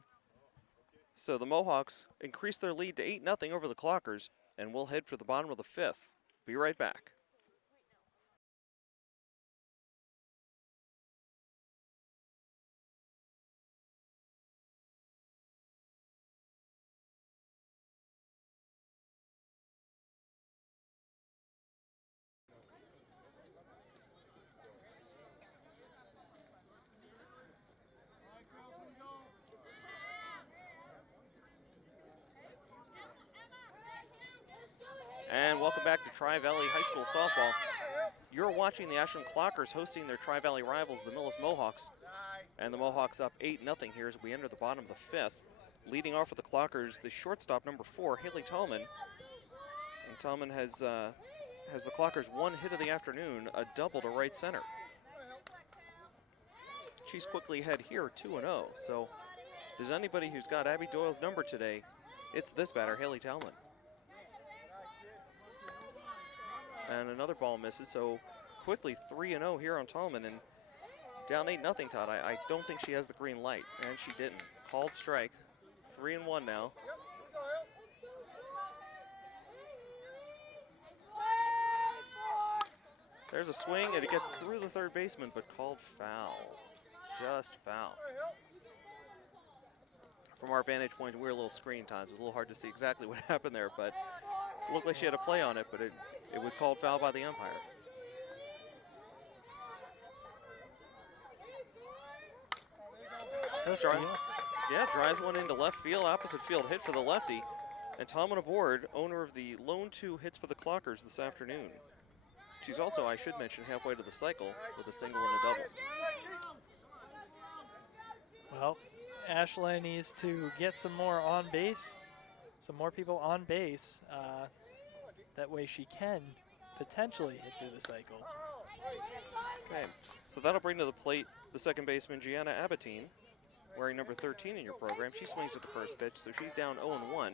So the Mohawks increase their lead to 8-0 over the Clockers, and we'll head for the bottom of the 5th. Be right back. to Tri-Valley High School softball. You're watching the Ashland Clockers hosting their Tri-Valley rivals, the Millis Mohawks. And the Mohawks up 8-0 here as we enter the bottom of the 5th. Leading off with the Clockers, the shortstop, number 4, Haley Tallman. And Tallman has the Clockers one hit of the afternoon, a double to right center. She's quickly ahead here, 2-0. So if there's anybody who's got Abby Doyle's number today, it's this batter, Haley Tallman. And another ball misses, so quickly 3-0 here on Tallman, and down 8-0, Todd. I don't think she has the green light, and she didn't. Called strike, 3-1 now. There's a swing, and it gets through the third baseman, but called foul. Just foul. From our vantage point, we're a little screen times. It was a little hard to see exactly what happened there, but it looked like she had a play on it, but it was called foul by the umpire. Drives one into left field, opposite field hit for the lefty. And Tallman aboard, owner of the lone 2 hits for the Clockers this afternoon. She's also, I should mention, halfway to the cycle with a single and a double. Well, Ashland needs to get some more on base, some more people on base. That way she can potentially hit through the cycle. Okay, so that'll bring to the plate the second baseman, Gianna Abatine, wearing number 13 in your program. She swings at the first pitch, so she's down 0-1.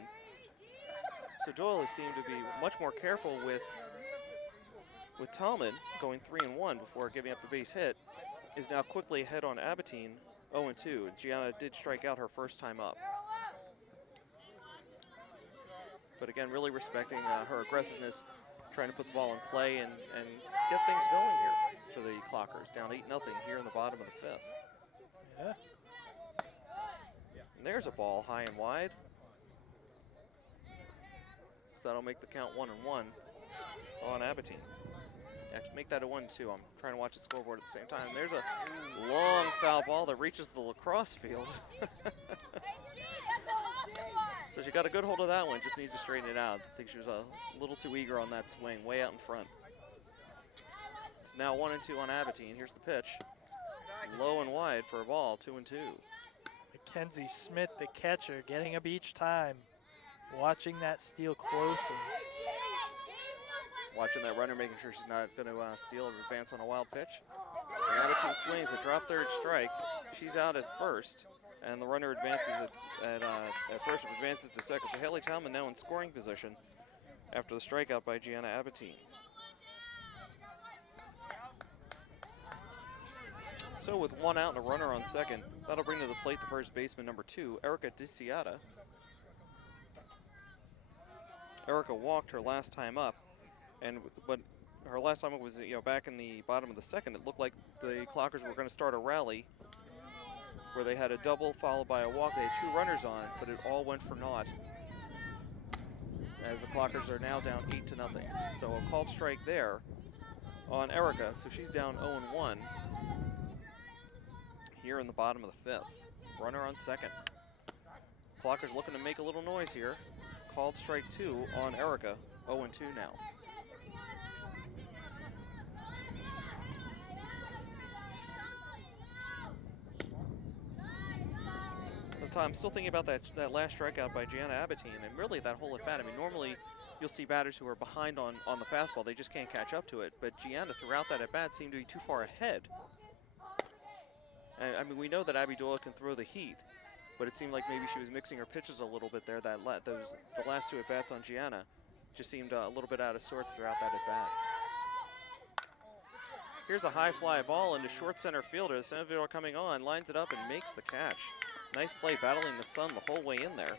So Doyle seemed to be much more careful with Tallman going 3-1 before giving up the base hit. Is now quickly ahead on Abatine, 0-2. Gianna did strike out her first time up. But again, really respecting her aggressiveness, trying to put the ball in play and get things going here for the Clockers. Down 8-0 here in the bottom of the 5th. Yeah. And there's a ball high and wide. So that'll make the count 1-1 on Abatine. Actually, make that a 1-2. I'm trying to watch the scoreboard at the same time. There's a long foul ball that reaches the lacrosse field. So she got a good hold of that one, just needs to straighten it out. I think she was a little too eager on that swing, way out in front. It's now 1-2 on Abatine. Here's the pitch. Low and wide for a ball, 2-2. Mackenzie Smith, the catcher, getting up each time. Watching that steal closely. Watching that runner, making sure she's not going to steal or advance on a wild pitch. And Abatine swings a drop third strike. She's out at first, and the runner advances at first, advances to second. So Haley Tallman now in scoring position after the strikeout by Gianna Abatine. So with 1 out and a runner on second, that'll bring to the plate the first baseman, number 2, Erica DeCiata. Erica walked her last time up, but her last time up was back in the bottom of the second. It looked like the Clockers were going to start a rally where they had a double followed by a walk. They had 2 runners on, but it all went for naught, as the Clockers are now down 8-0. So a called strike there on Erica, so she's down 0-1 here in the bottom of the 5th. Runner on second. Clockers looking to make a little noise here. Called strike 2 on Erica, 0-2 now. I'm still thinking about that last strikeout by Gianna Abatine, and really that whole at bat. I mean, normally you'll see batters who are behind on the fastball. They just can't catch up to it. But Gianna, throughout that at bat, seemed to be too far ahead. And, I mean, we know that Abby Doyle can throw the heat, but it seemed like maybe she was mixing her pitches a little bit there. The last 2 at bats on Gianna just seemed a little bit out of sorts throughout that at bat. Here's a high fly ball into short center fielder. The center fielder coming on, lines it up and makes the catch. Nice play, battling the sun the whole way in there.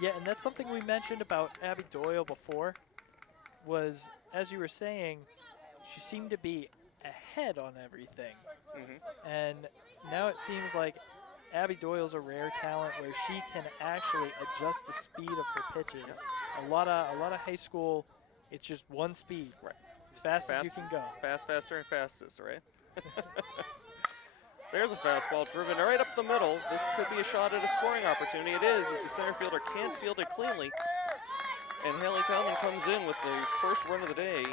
Yeah, and that's something we mentioned about Abby Doyle before, was, as you were saying, she seemed to be ahead on everything. And now it seems like Abby Doyle's a rare talent where she can actually adjust the speed of her pitches. A lot of high school, it's just one speed. Right. As fast as you can go. Fast, faster, and fastest, right? There's a fastball driven right up the middle. This could be a shot at a scoring opportunity. It is, as the center fielder can't field it cleanly. And Haley Talman comes in with the first run of the day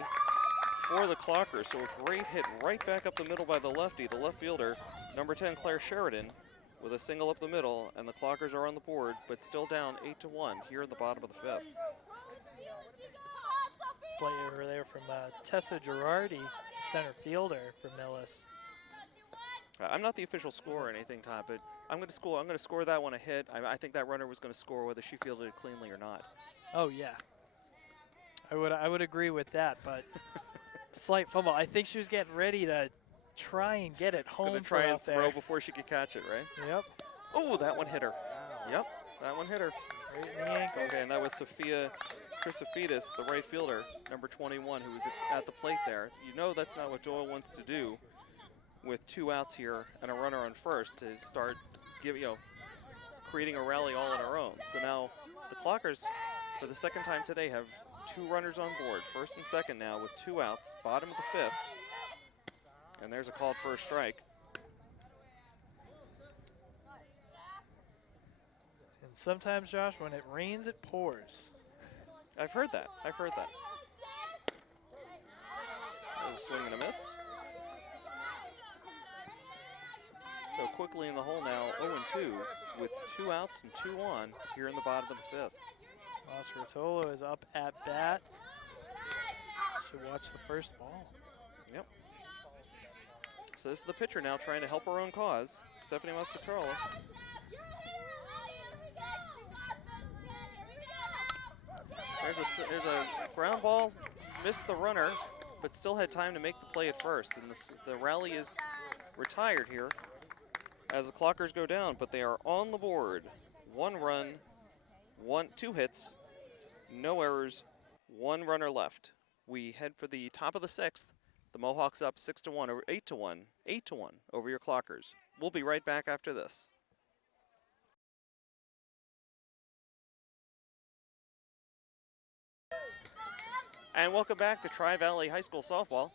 for the Clockers. So a great hit right back up the middle by the lefty, the left fielder, number 10, Claire Sheridan, with a single up the middle, and the Clockers are on the board, but still down 8-1 here in the bottom of the fifth. Slight error there from Tessa Girardi, center fielder for Millis. I'm not the official scorer or anything, Todd, but I'm going to score that one a hit. I think that runner was going to score whether she fielded it cleanly or not. Oh yeah, I would agree with that, but slight fumble. I think she was getting ready to try and get it home. Going to try and out throw there before she could catch it, right? Yep. Oh, that one hit her. Yep, that one hit her. Right in the ankles. Okay, and that was Sophia Chrysophitis, the right fielder, number 21, who was at the plate there. You know that's not what Doyle wants to do with 2 outs here and a runner on first to start creating a rally all on her own. So now the Clockers, for the second time today, have 2 runners on board, first and second now with 2 outs, bottom of the fifth. And there's a called first strike. And sometimes, Josh, when it rains, it pours. I've heard that. There's a swing and a miss. So quickly in the hole now, 0-2 with 2 outs and 2 on here in the bottom of the fifth. Oscar Tolo is up at bat. Should watch the first ball. Yep. So this is the pitcher now trying to help her own cause, Stephanie Muscatola. There's a ground ball, missed the runner, but still had time to make the play at first. And the rally is retired here as the Clockers go down, but they are on the board. 1 run, 2 hits, no errors, 1 runner left. We head for the top of the 6th. The Mohawks up 6-1 or 8-1 over your Clockers. We'll be right back after this. And welcome back to Tri-Valley High School Softball.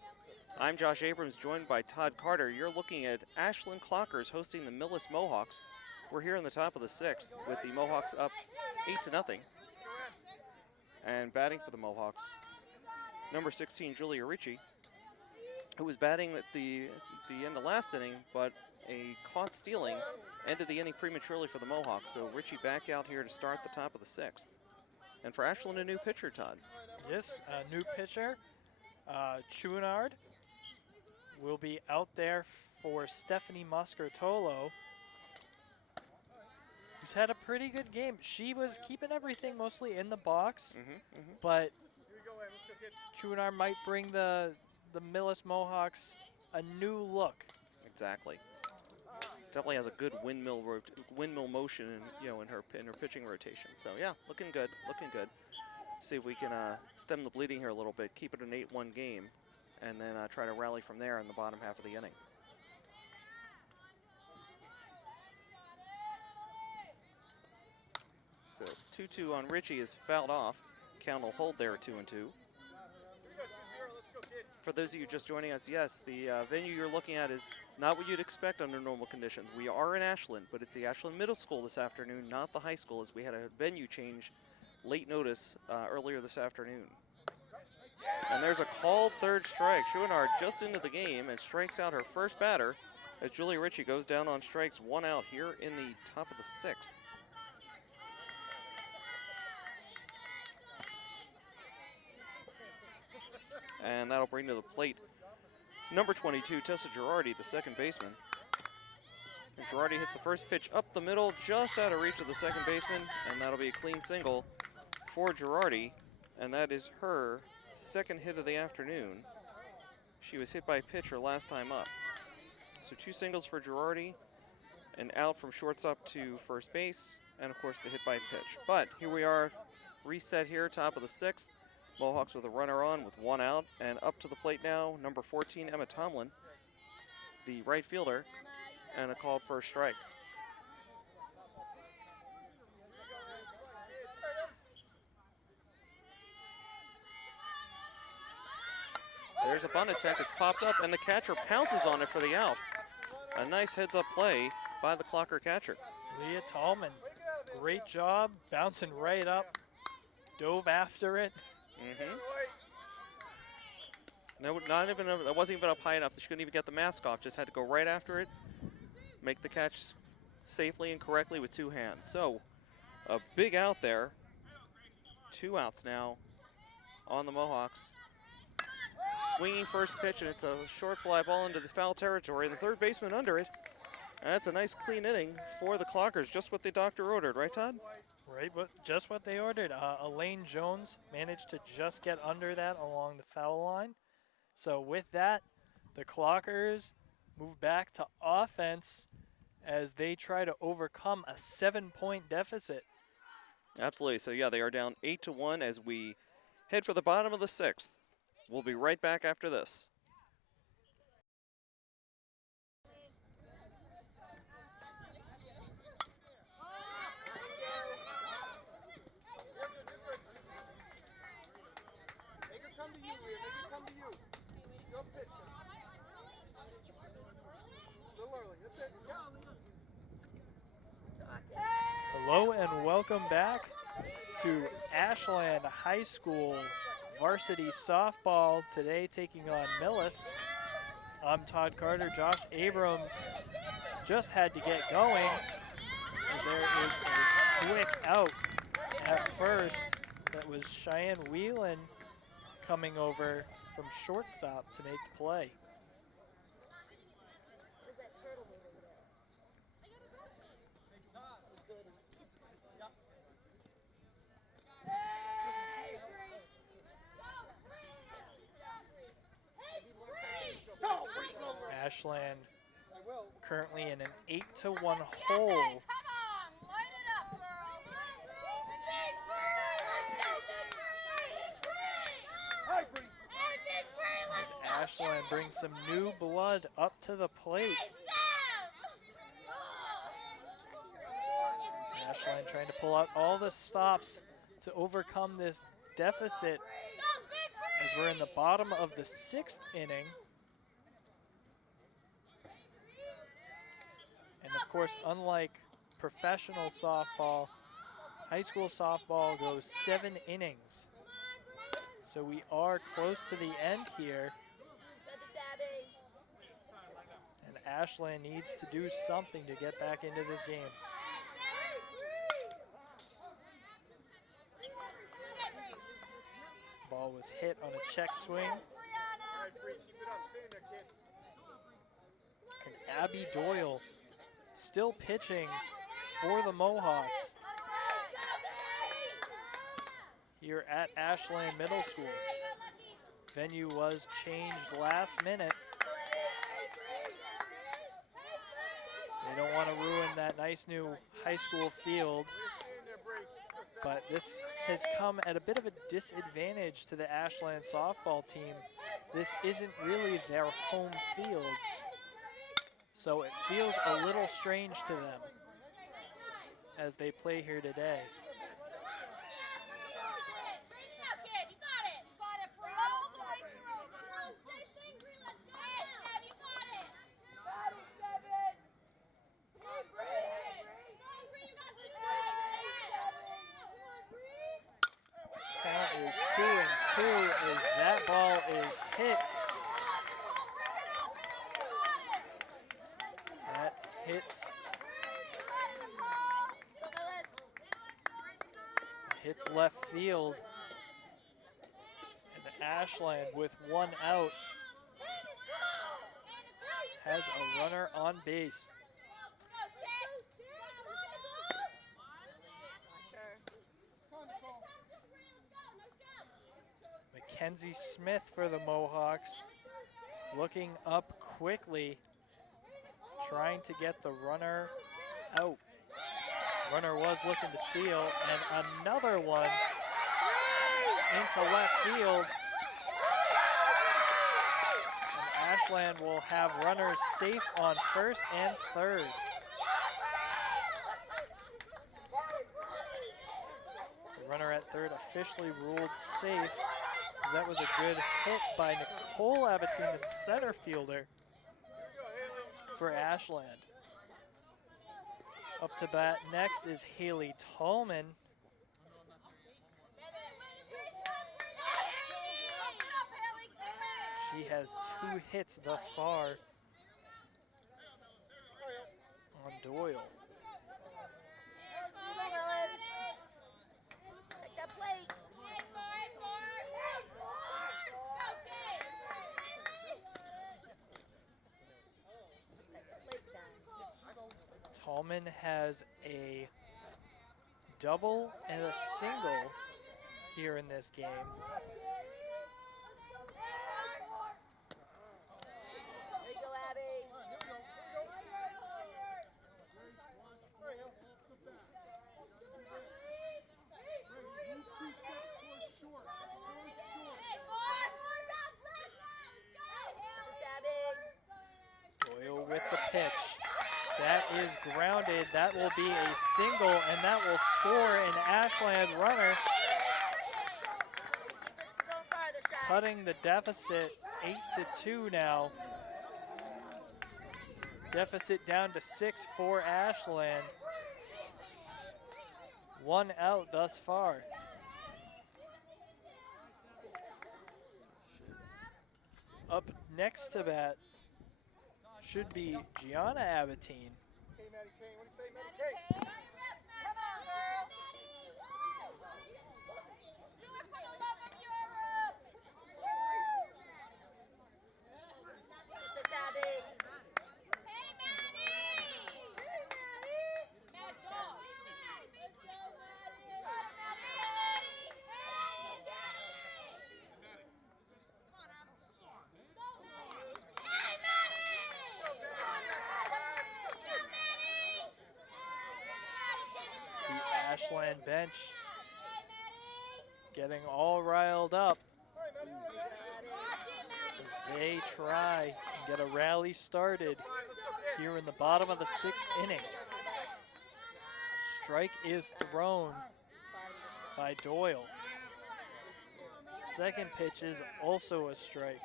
I'm Josh Abrams, joined by Todd Carter. You're looking at Ashland Clockers hosting the Millis Mohawks. We're here in the top of the 6th with the Mohawks up 8-0. And batting for the Mohawks, number 16, Julia Ricci, who was batting at the end of last inning, but a caught stealing ended the inning prematurely for the Mohawks. So Ricci back out here to start the top of the 6th. And for Ashland, a new pitcher, Todd. Yes, a new pitcher, Chouinard, will be out there for Stephanie Muscartolo, who's had a pretty good game. She was keeping everything mostly in the box, but Chouinard might bring the Millis Mohawks a new look. Exactly. Definitely has a good windmill motion, in her pitching rotation. So yeah, looking good. See if we can stem the bleeding here a little bit, keep it an 8-1 game, and then try to rally from there in the bottom half of the inning. So 2-2 on Ricci is fouled off. Count will hold there at 2-2. For those of you just joining us, yes, the venue you're looking at is not what you'd expect under normal conditions. We are in Ashland, but it's the Ashland Middle School this afternoon, not the high school, as we had a venue change late notice earlier this afternoon. And there's a called third strike. Chouinard just into the game and strikes out her first batter as Julia Ricci goes down on strikes, 1 out here in the top of the 6th. And that'll bring to the plate number 22, Tessa Girardi, the second baseman. And Girardi hits the first pitch up the middle, just out of reach of the second baseman, and that'll be a clean single for Girardi, and that is her second hit of the afternoon. She was hit by a pitcher last time up. So 2 singles for Girardi, and out from shortstop to first base, and of course the hit by pitch. But here we are, reset here, top of the 6th. Mohawks with a runner on with 1 out, and up to the plate now, number 14, Emma Tomlin, the right fielder, and a called first strike. There's a bunt attempt, it's popped up, and the catcher pounces on it for the out. A nice heads-up play by the Clocker catcher. Leah Tallman, great job, bouncing right up. dove after it. Mm-hmm. No, not even. That wasn't even up high enough. She couldn't even get the mask off. Just had to go right after it, make the catch safely and correctly with 2 hands. So, a big out there. 2 outs now on the Mohawks. Swinging first pitch, and it's a short fly ball into the foul territory. The third baseman under it. And that's a nice clean inning for the Clockers, just what the doctor ordered, right, Todd? Right, but just what they ordered. Elaine Jones managed to just get under that along the foul line. So with that, the Clockers move back to offense as they try to overcome a 7-point deficit. Absolutely. So, yeah, they are down 8-1 as we head for the bottom of the 6th. We'll be right back after this. Hello and welcome back to Ashland High School varsity softball, today taking on Millis. I'm Todd Carter. Josh Abrams just had to get going as there is a quick out at first. That was Cheyenne Whelan coming over from shortstop to make the play. Ashland currently in an 8-1 hole. As Ashland brings some new blood up to the plate. Ashland trying to pull out all the stops to overcome this deficit as we're in the bottom of the 6th inning. And of course, unlike professional softball, high school softball goes 7 innings. So we are close to the end here. And Ashland needs to do something to get back into this game. Ball was hit on a check swing. And Abby Doyle still pitching for the Mohawks here at Ashland Middle School. Venue was changed last minute. They don't want to ruin that nice new high school field, but this has come at a bit of a disadvantage to the Ashland softball team. This isn't really their home field, so it feels a little strange to them as they play here today. Count is 2-2 as that ball is hit. That hits left field. And Ashland, with 1 out, has a runner on base. Mackenzie Smith for the Mohawks, looking up quickly, trying to get the runner out. Runner was looking to steal, and another one into left field. And Ashland will have runners safe on first and third. The runner at third officially ruled safe. That was a good hit by Nicole Abatine, the center fielder for Ashland. Up to bat next is Haley Tallman. He has 2 hits thus far on Doyle. Take that plate. Tallman has a double and a single here in this game. There you go, Abby. Doyle with the pitch. That is grounded. That will be a single, and that will score an Ashland runner, cutting the deficit 8-2 now. Deficit down to 6 for Ashland. 1 out thus far. Up next to bat should be Gianna Abatine. Okay, Maddie Kane. What do you say, Maddie Kane? Ashland bench getting all riled up as they try and get a rally started here in the bottom of the 6th inning. Strike is thrown by Doyle. Second pitch is also a strike.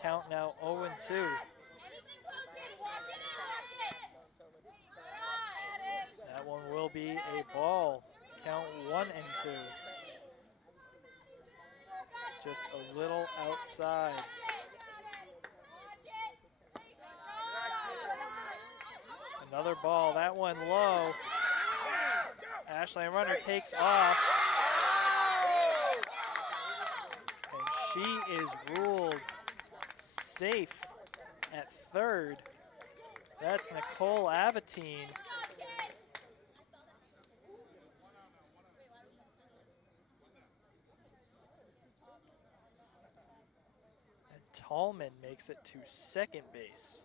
Count now 0-2. That one will be a ball. Count 1-2. Just a little outside. Another ball, that one low. Ashland runner takes off. And she is ruled safe at third. That's Nicole Abatine. Tallman makes it to second base.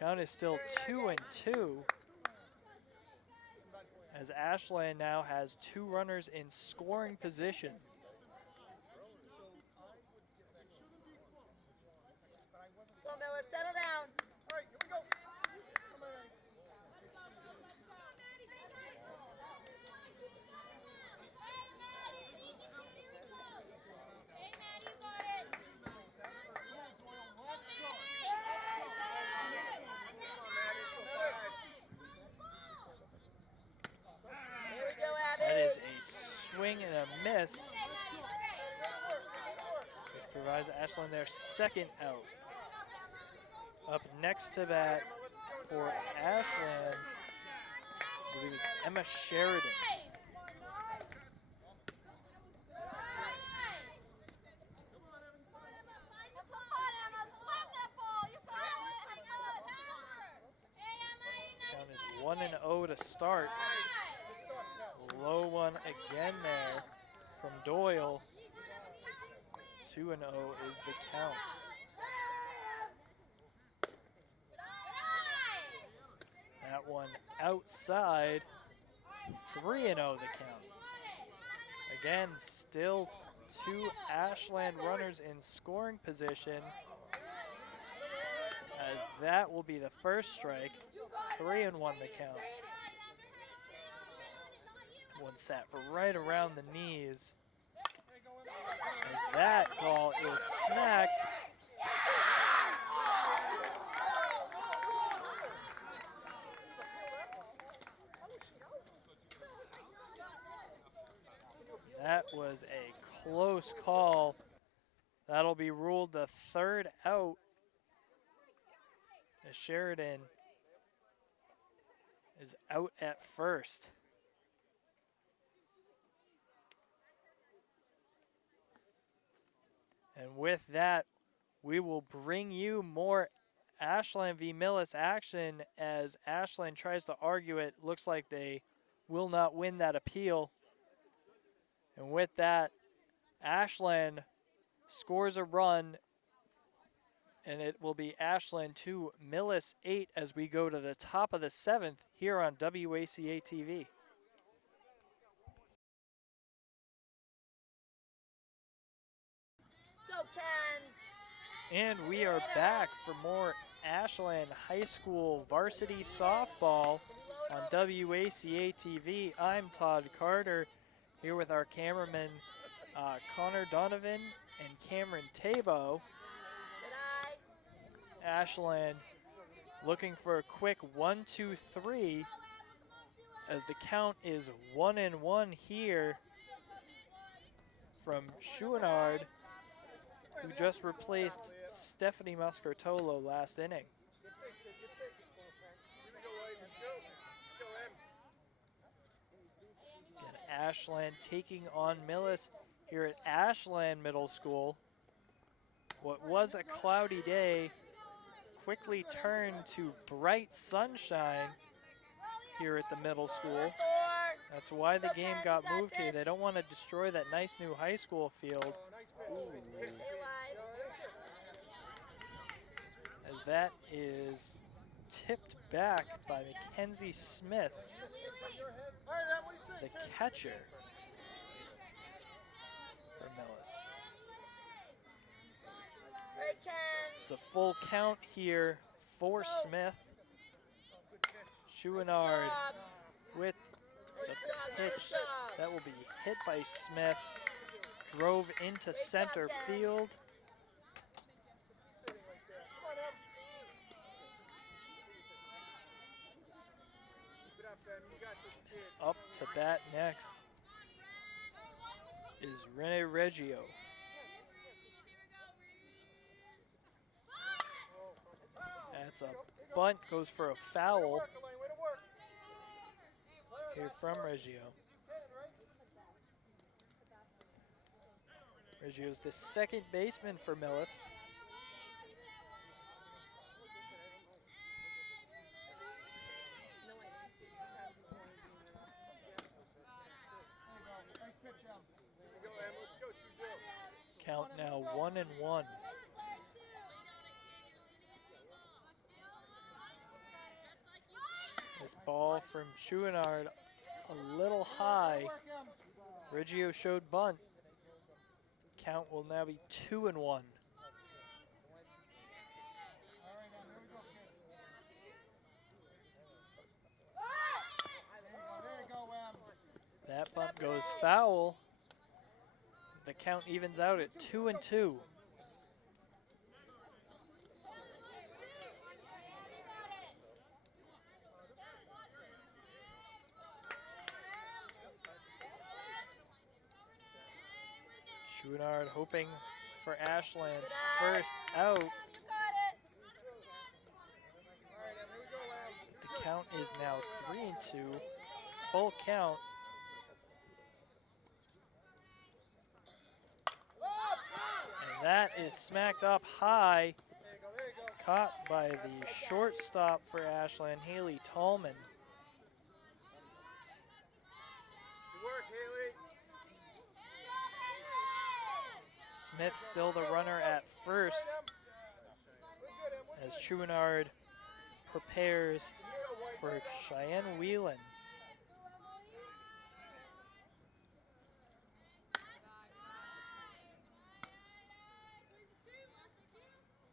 Count is still 2-2 as Ashland now has 2 runners in scoring position. Go, Millis, settle down. All right, here we go. Here we go, Abby. That is a swing and a miss, which provides Ashland their second out. Up next to bat for Ashland, I believe is Emma Sheridan. Count is 1-0 to start. Low one again there from Doyle. 2-0 is the count. That one outside. 3-0 the count. Again, still 2 Ashland runners in scoring position, as that will be the first strike. 3-1 the count. One sat right around the knees as that ball is smacked. That was a close call That'll be ruled the third out as Sheridan is out at first. And with that, we will bring you more Ashland v. Millis action as Ashland tries to argue it. Looks like they will not win that appeal. And with that, Ashland scores a run, and it will be Ashland 2, Millis 8 as we go to the top of the 7th here on WACA-TV. Go, Cans. And we are back for more Ashland High School varsity softball on WACA-TV. I'm Todd Carter here with our cameraman Connor Donovan and Cameron Tabo. Ashland looking for a quick 1-2-3 as the count is 1-1 here from Chouinard, who just replaced Stephanie Mascartolo last inning. And Ashland taking on Millis here at Ashland Middle School. What was a cloudy day quickly turned to bright sunshine here at the middle school. That's why the game got moved here. They don't want to destroy that nice new high school field. As that is tipped back by Mackenzie Smith, the catcher for Millis. It's a full count here for Smith. Chouinard with the pitch that will be hit by Smith. Drove into center field. Up to bat next is Rene Reggio. That's a bunt, goes for a foul here from Reggio. Reggio's the second baseman for Millis. Count now 1-1. This ball from Chouinard a little high. Reggio showed bunt. Count will now be 2-1. That bunt goes foul as the count evens out at 2-2. Chouinard hoping for Ashland's first out. The count is now 3-2. It's a full count. And that is smacked up high. Caught by the shortstop for Ashland, Haley Tallman. Smith still the runner at first as Chouinard prepares for Cheyenne Whelan.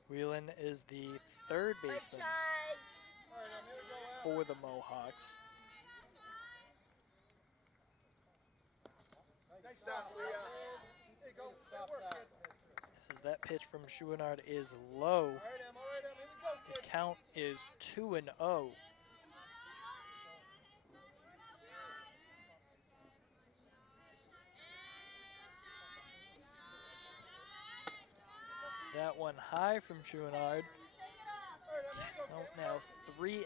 Whelan is the third baseman for the Mohawks. As that pitch from Chouinard is low, the count is 2-0. That one high from Chouinard. Count now 3-0.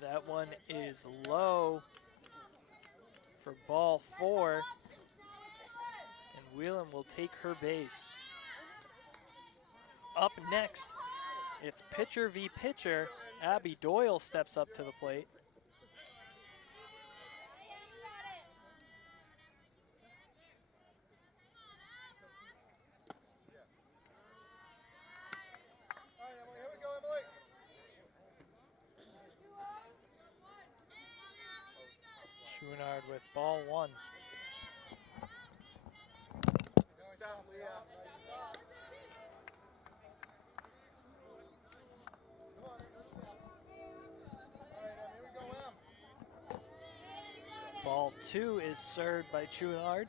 That one is low for ball 4. And Whelan will take her base. Up next, it's pitcher v. pitcher. Abby Doyle steps up to the plate. Chouinard with ball 1. Ball 2 is served by Chouinard.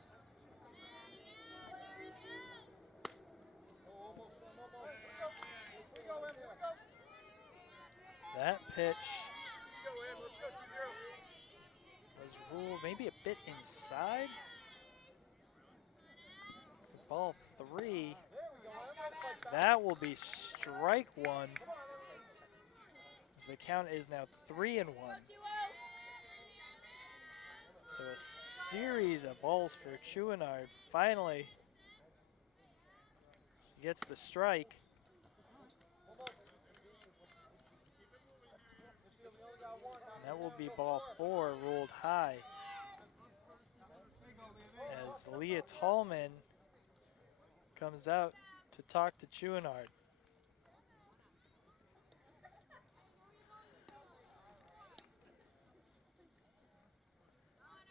That pitch was ruled maybe a bit inside. For ball 3, that will be strike 1. As the count is now 3-1. So a series of balls for Chouinard. Finally gets the strike. And that will be ball 4 ruled high. As Leah Tallman comes out to talk to Chouinard.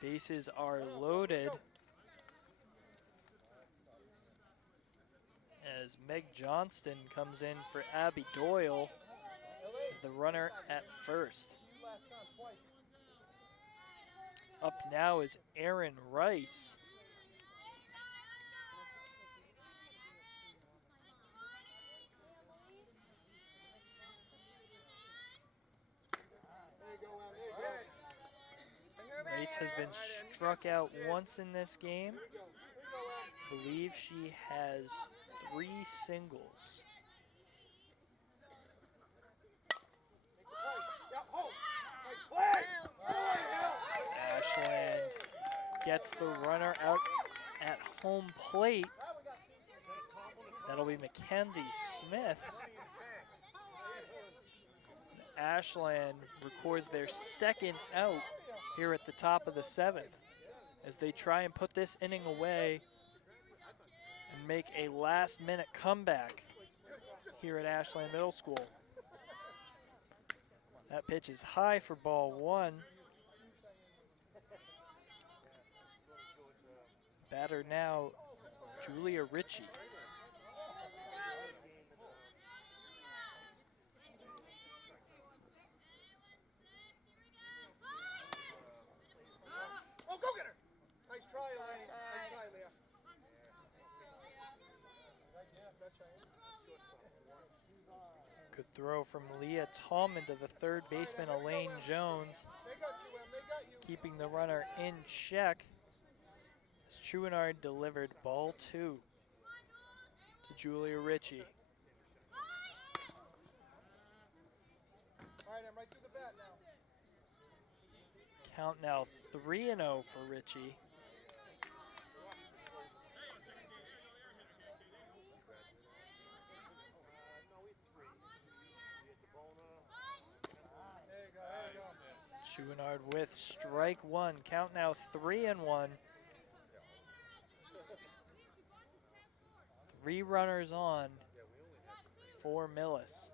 Bases are loaded as Meg Johnston comes in for Abby Doyle as the runner at first. Up now is Aaron Rice. Rice has been struck out once in this game. I believe she has 3 singles. Ashland gets the runner out at home plate. That'll be Mackenzie Smith. Ashland records their second out here at the top of the 7th as they try and put this inning away and make a last-minute comeback here at Ashland Middle School. That pitch is high for ball 1. Batter now, Julia Ritchie. Good throw from Leah Tallman to the third baseman, Elaine Jones, keeping the runner in check. As Chouinard delivered ball 2 to Julia Ritchie. Count now 3-0 for Ritchie. Chouinard with strike 1. Count now 3-1. 3 runners on for Millis.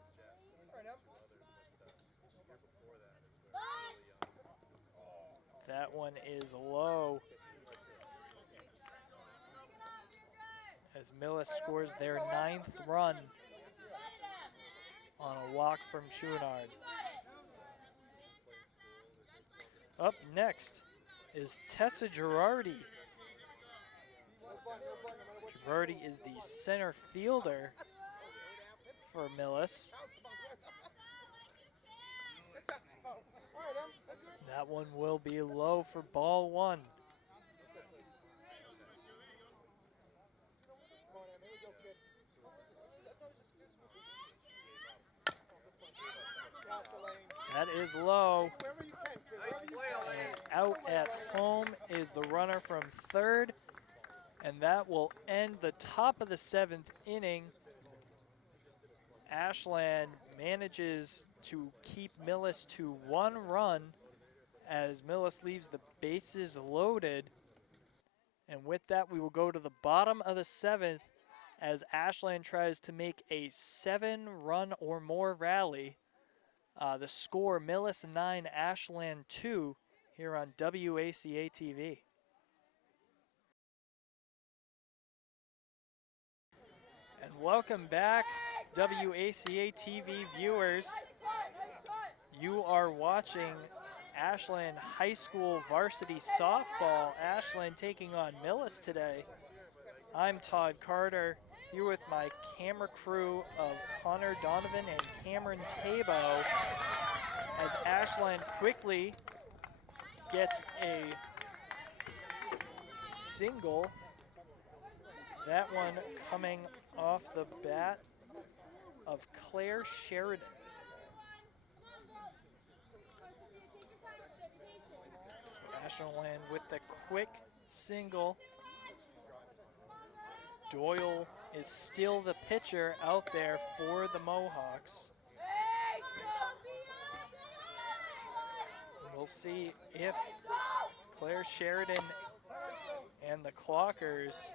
That one is low as Millis scores their 9th run on a walk from Chouinard. Up next is Tessa Girardi. Rorty is the center fielder for Millis. That one will be low for ball one. That is low. And out at home is the runner from third. And that will end the top of the 7th inning. Ashland manages to keep Millis to 1 run as Millis leaves the bases loaded. And with that, we will go to the bottom of the 7th as Ashland tries to make a 7-run or more rally. The score, Millis 9, Ashland 2, here on WACA-TV. And welcome back, WACA-TV viewers. You are watching Ashland High School Varsity Softball. Ashland taking on Millis today. I'm Todd Carter, here with my camera crew of Connor Donovan and Cameron Tabo, as Ashland quickly gets a single. That one coming off the bat of Claire Sheridan. So Ashland with the quick single. Doyle is still the pitcher out there for the Mohawks. We'll see if Claire Sheridan and the Clockers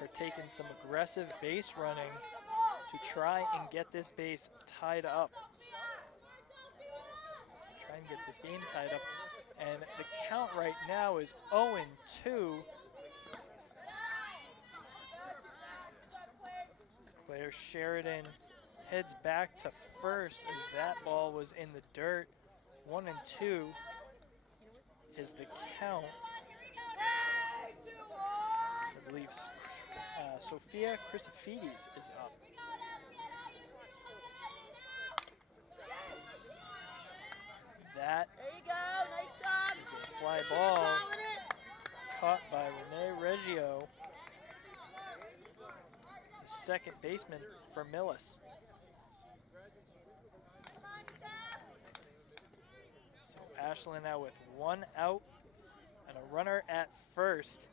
are taking some aggressive base running to try and get this base tied up. Try and get this game tied up. And the count right now is 0-2. Claire Sheridan heads back to first as that ball was in the dirt. 1-2 is the count. I believe Sophia Chrysofides is up. That There you go. Nice job. is a fly ball caught by Renee Reggio, the second baseman for Millis. So Ashland now with 1 out and a runner at first.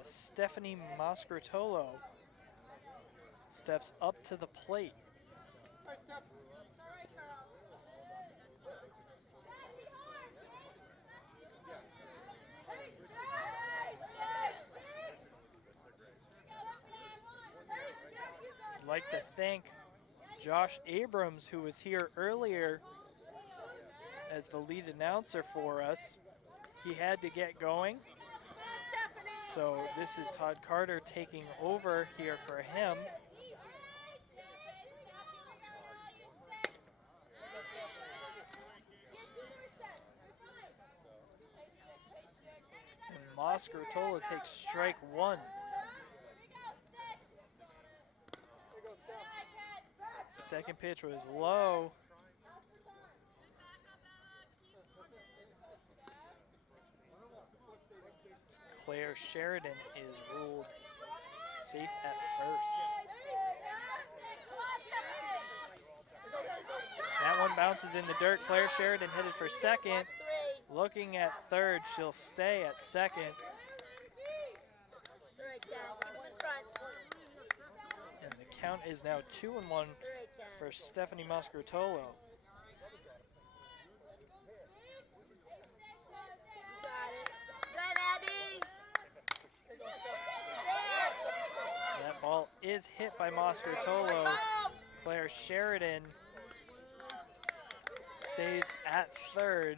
As Stephanie Mascrotolo steps up to the plate. I'd like to thank Josh Abrams, who was here earlier as the lead announcer for us. He had to get going, so this is Todd Carter taking over here for him. And Mascrotolo takes strike 1. Second pitch was low. Claire Sheridan is ruled safe at first. That one bounces in the dirt. Claire Sheridan headed for second. Looking at third, she'll stay at second. And the count is now 2-1 for Stephanie Mascrotolo. That ball is hit by Mascrotolo. Claire Sheridan stays at third.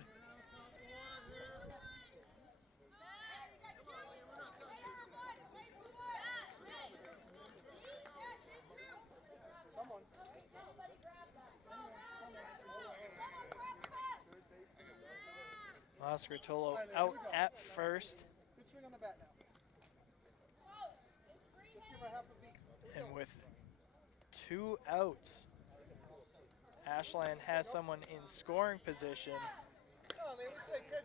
Oscar Tolo out at first. Good swing on the bat now. Just give her half a beat. And with 2 outs, Ashland has someone in scoring position. Oh, they would say good.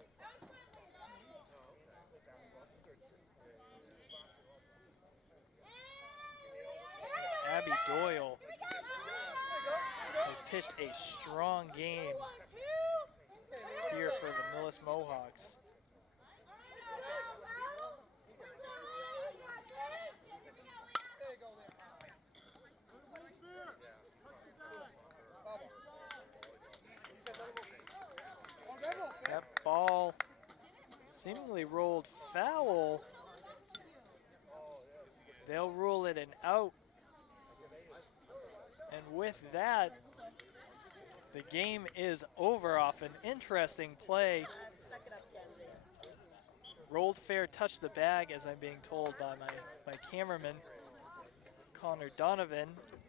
Abby Doyle has pitched a strong game here for the Millis Mohawks. That ball seemingly rolled foul. They'll rule it an out. And with that, the game is over off an interesting play. Rolled fair, touched the bag, as I'm being told by my cameraman, Connor Donovan.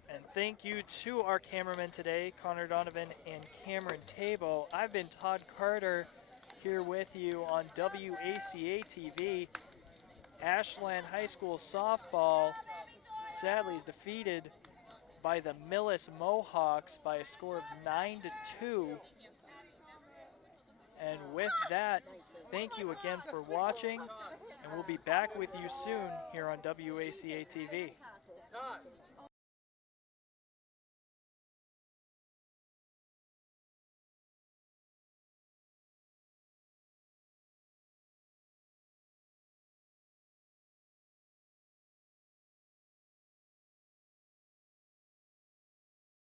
And thank you to our cameramen today, Connor Donovan and Cameron Tabo. I've been Todd Carter here with you on WACA-TV. Ashland High School softball sadly is defeated by the Millis Mohawks by a score of 9-2. And with that, thank you again for watching, and we'll be back with you soon here on WACA-TV.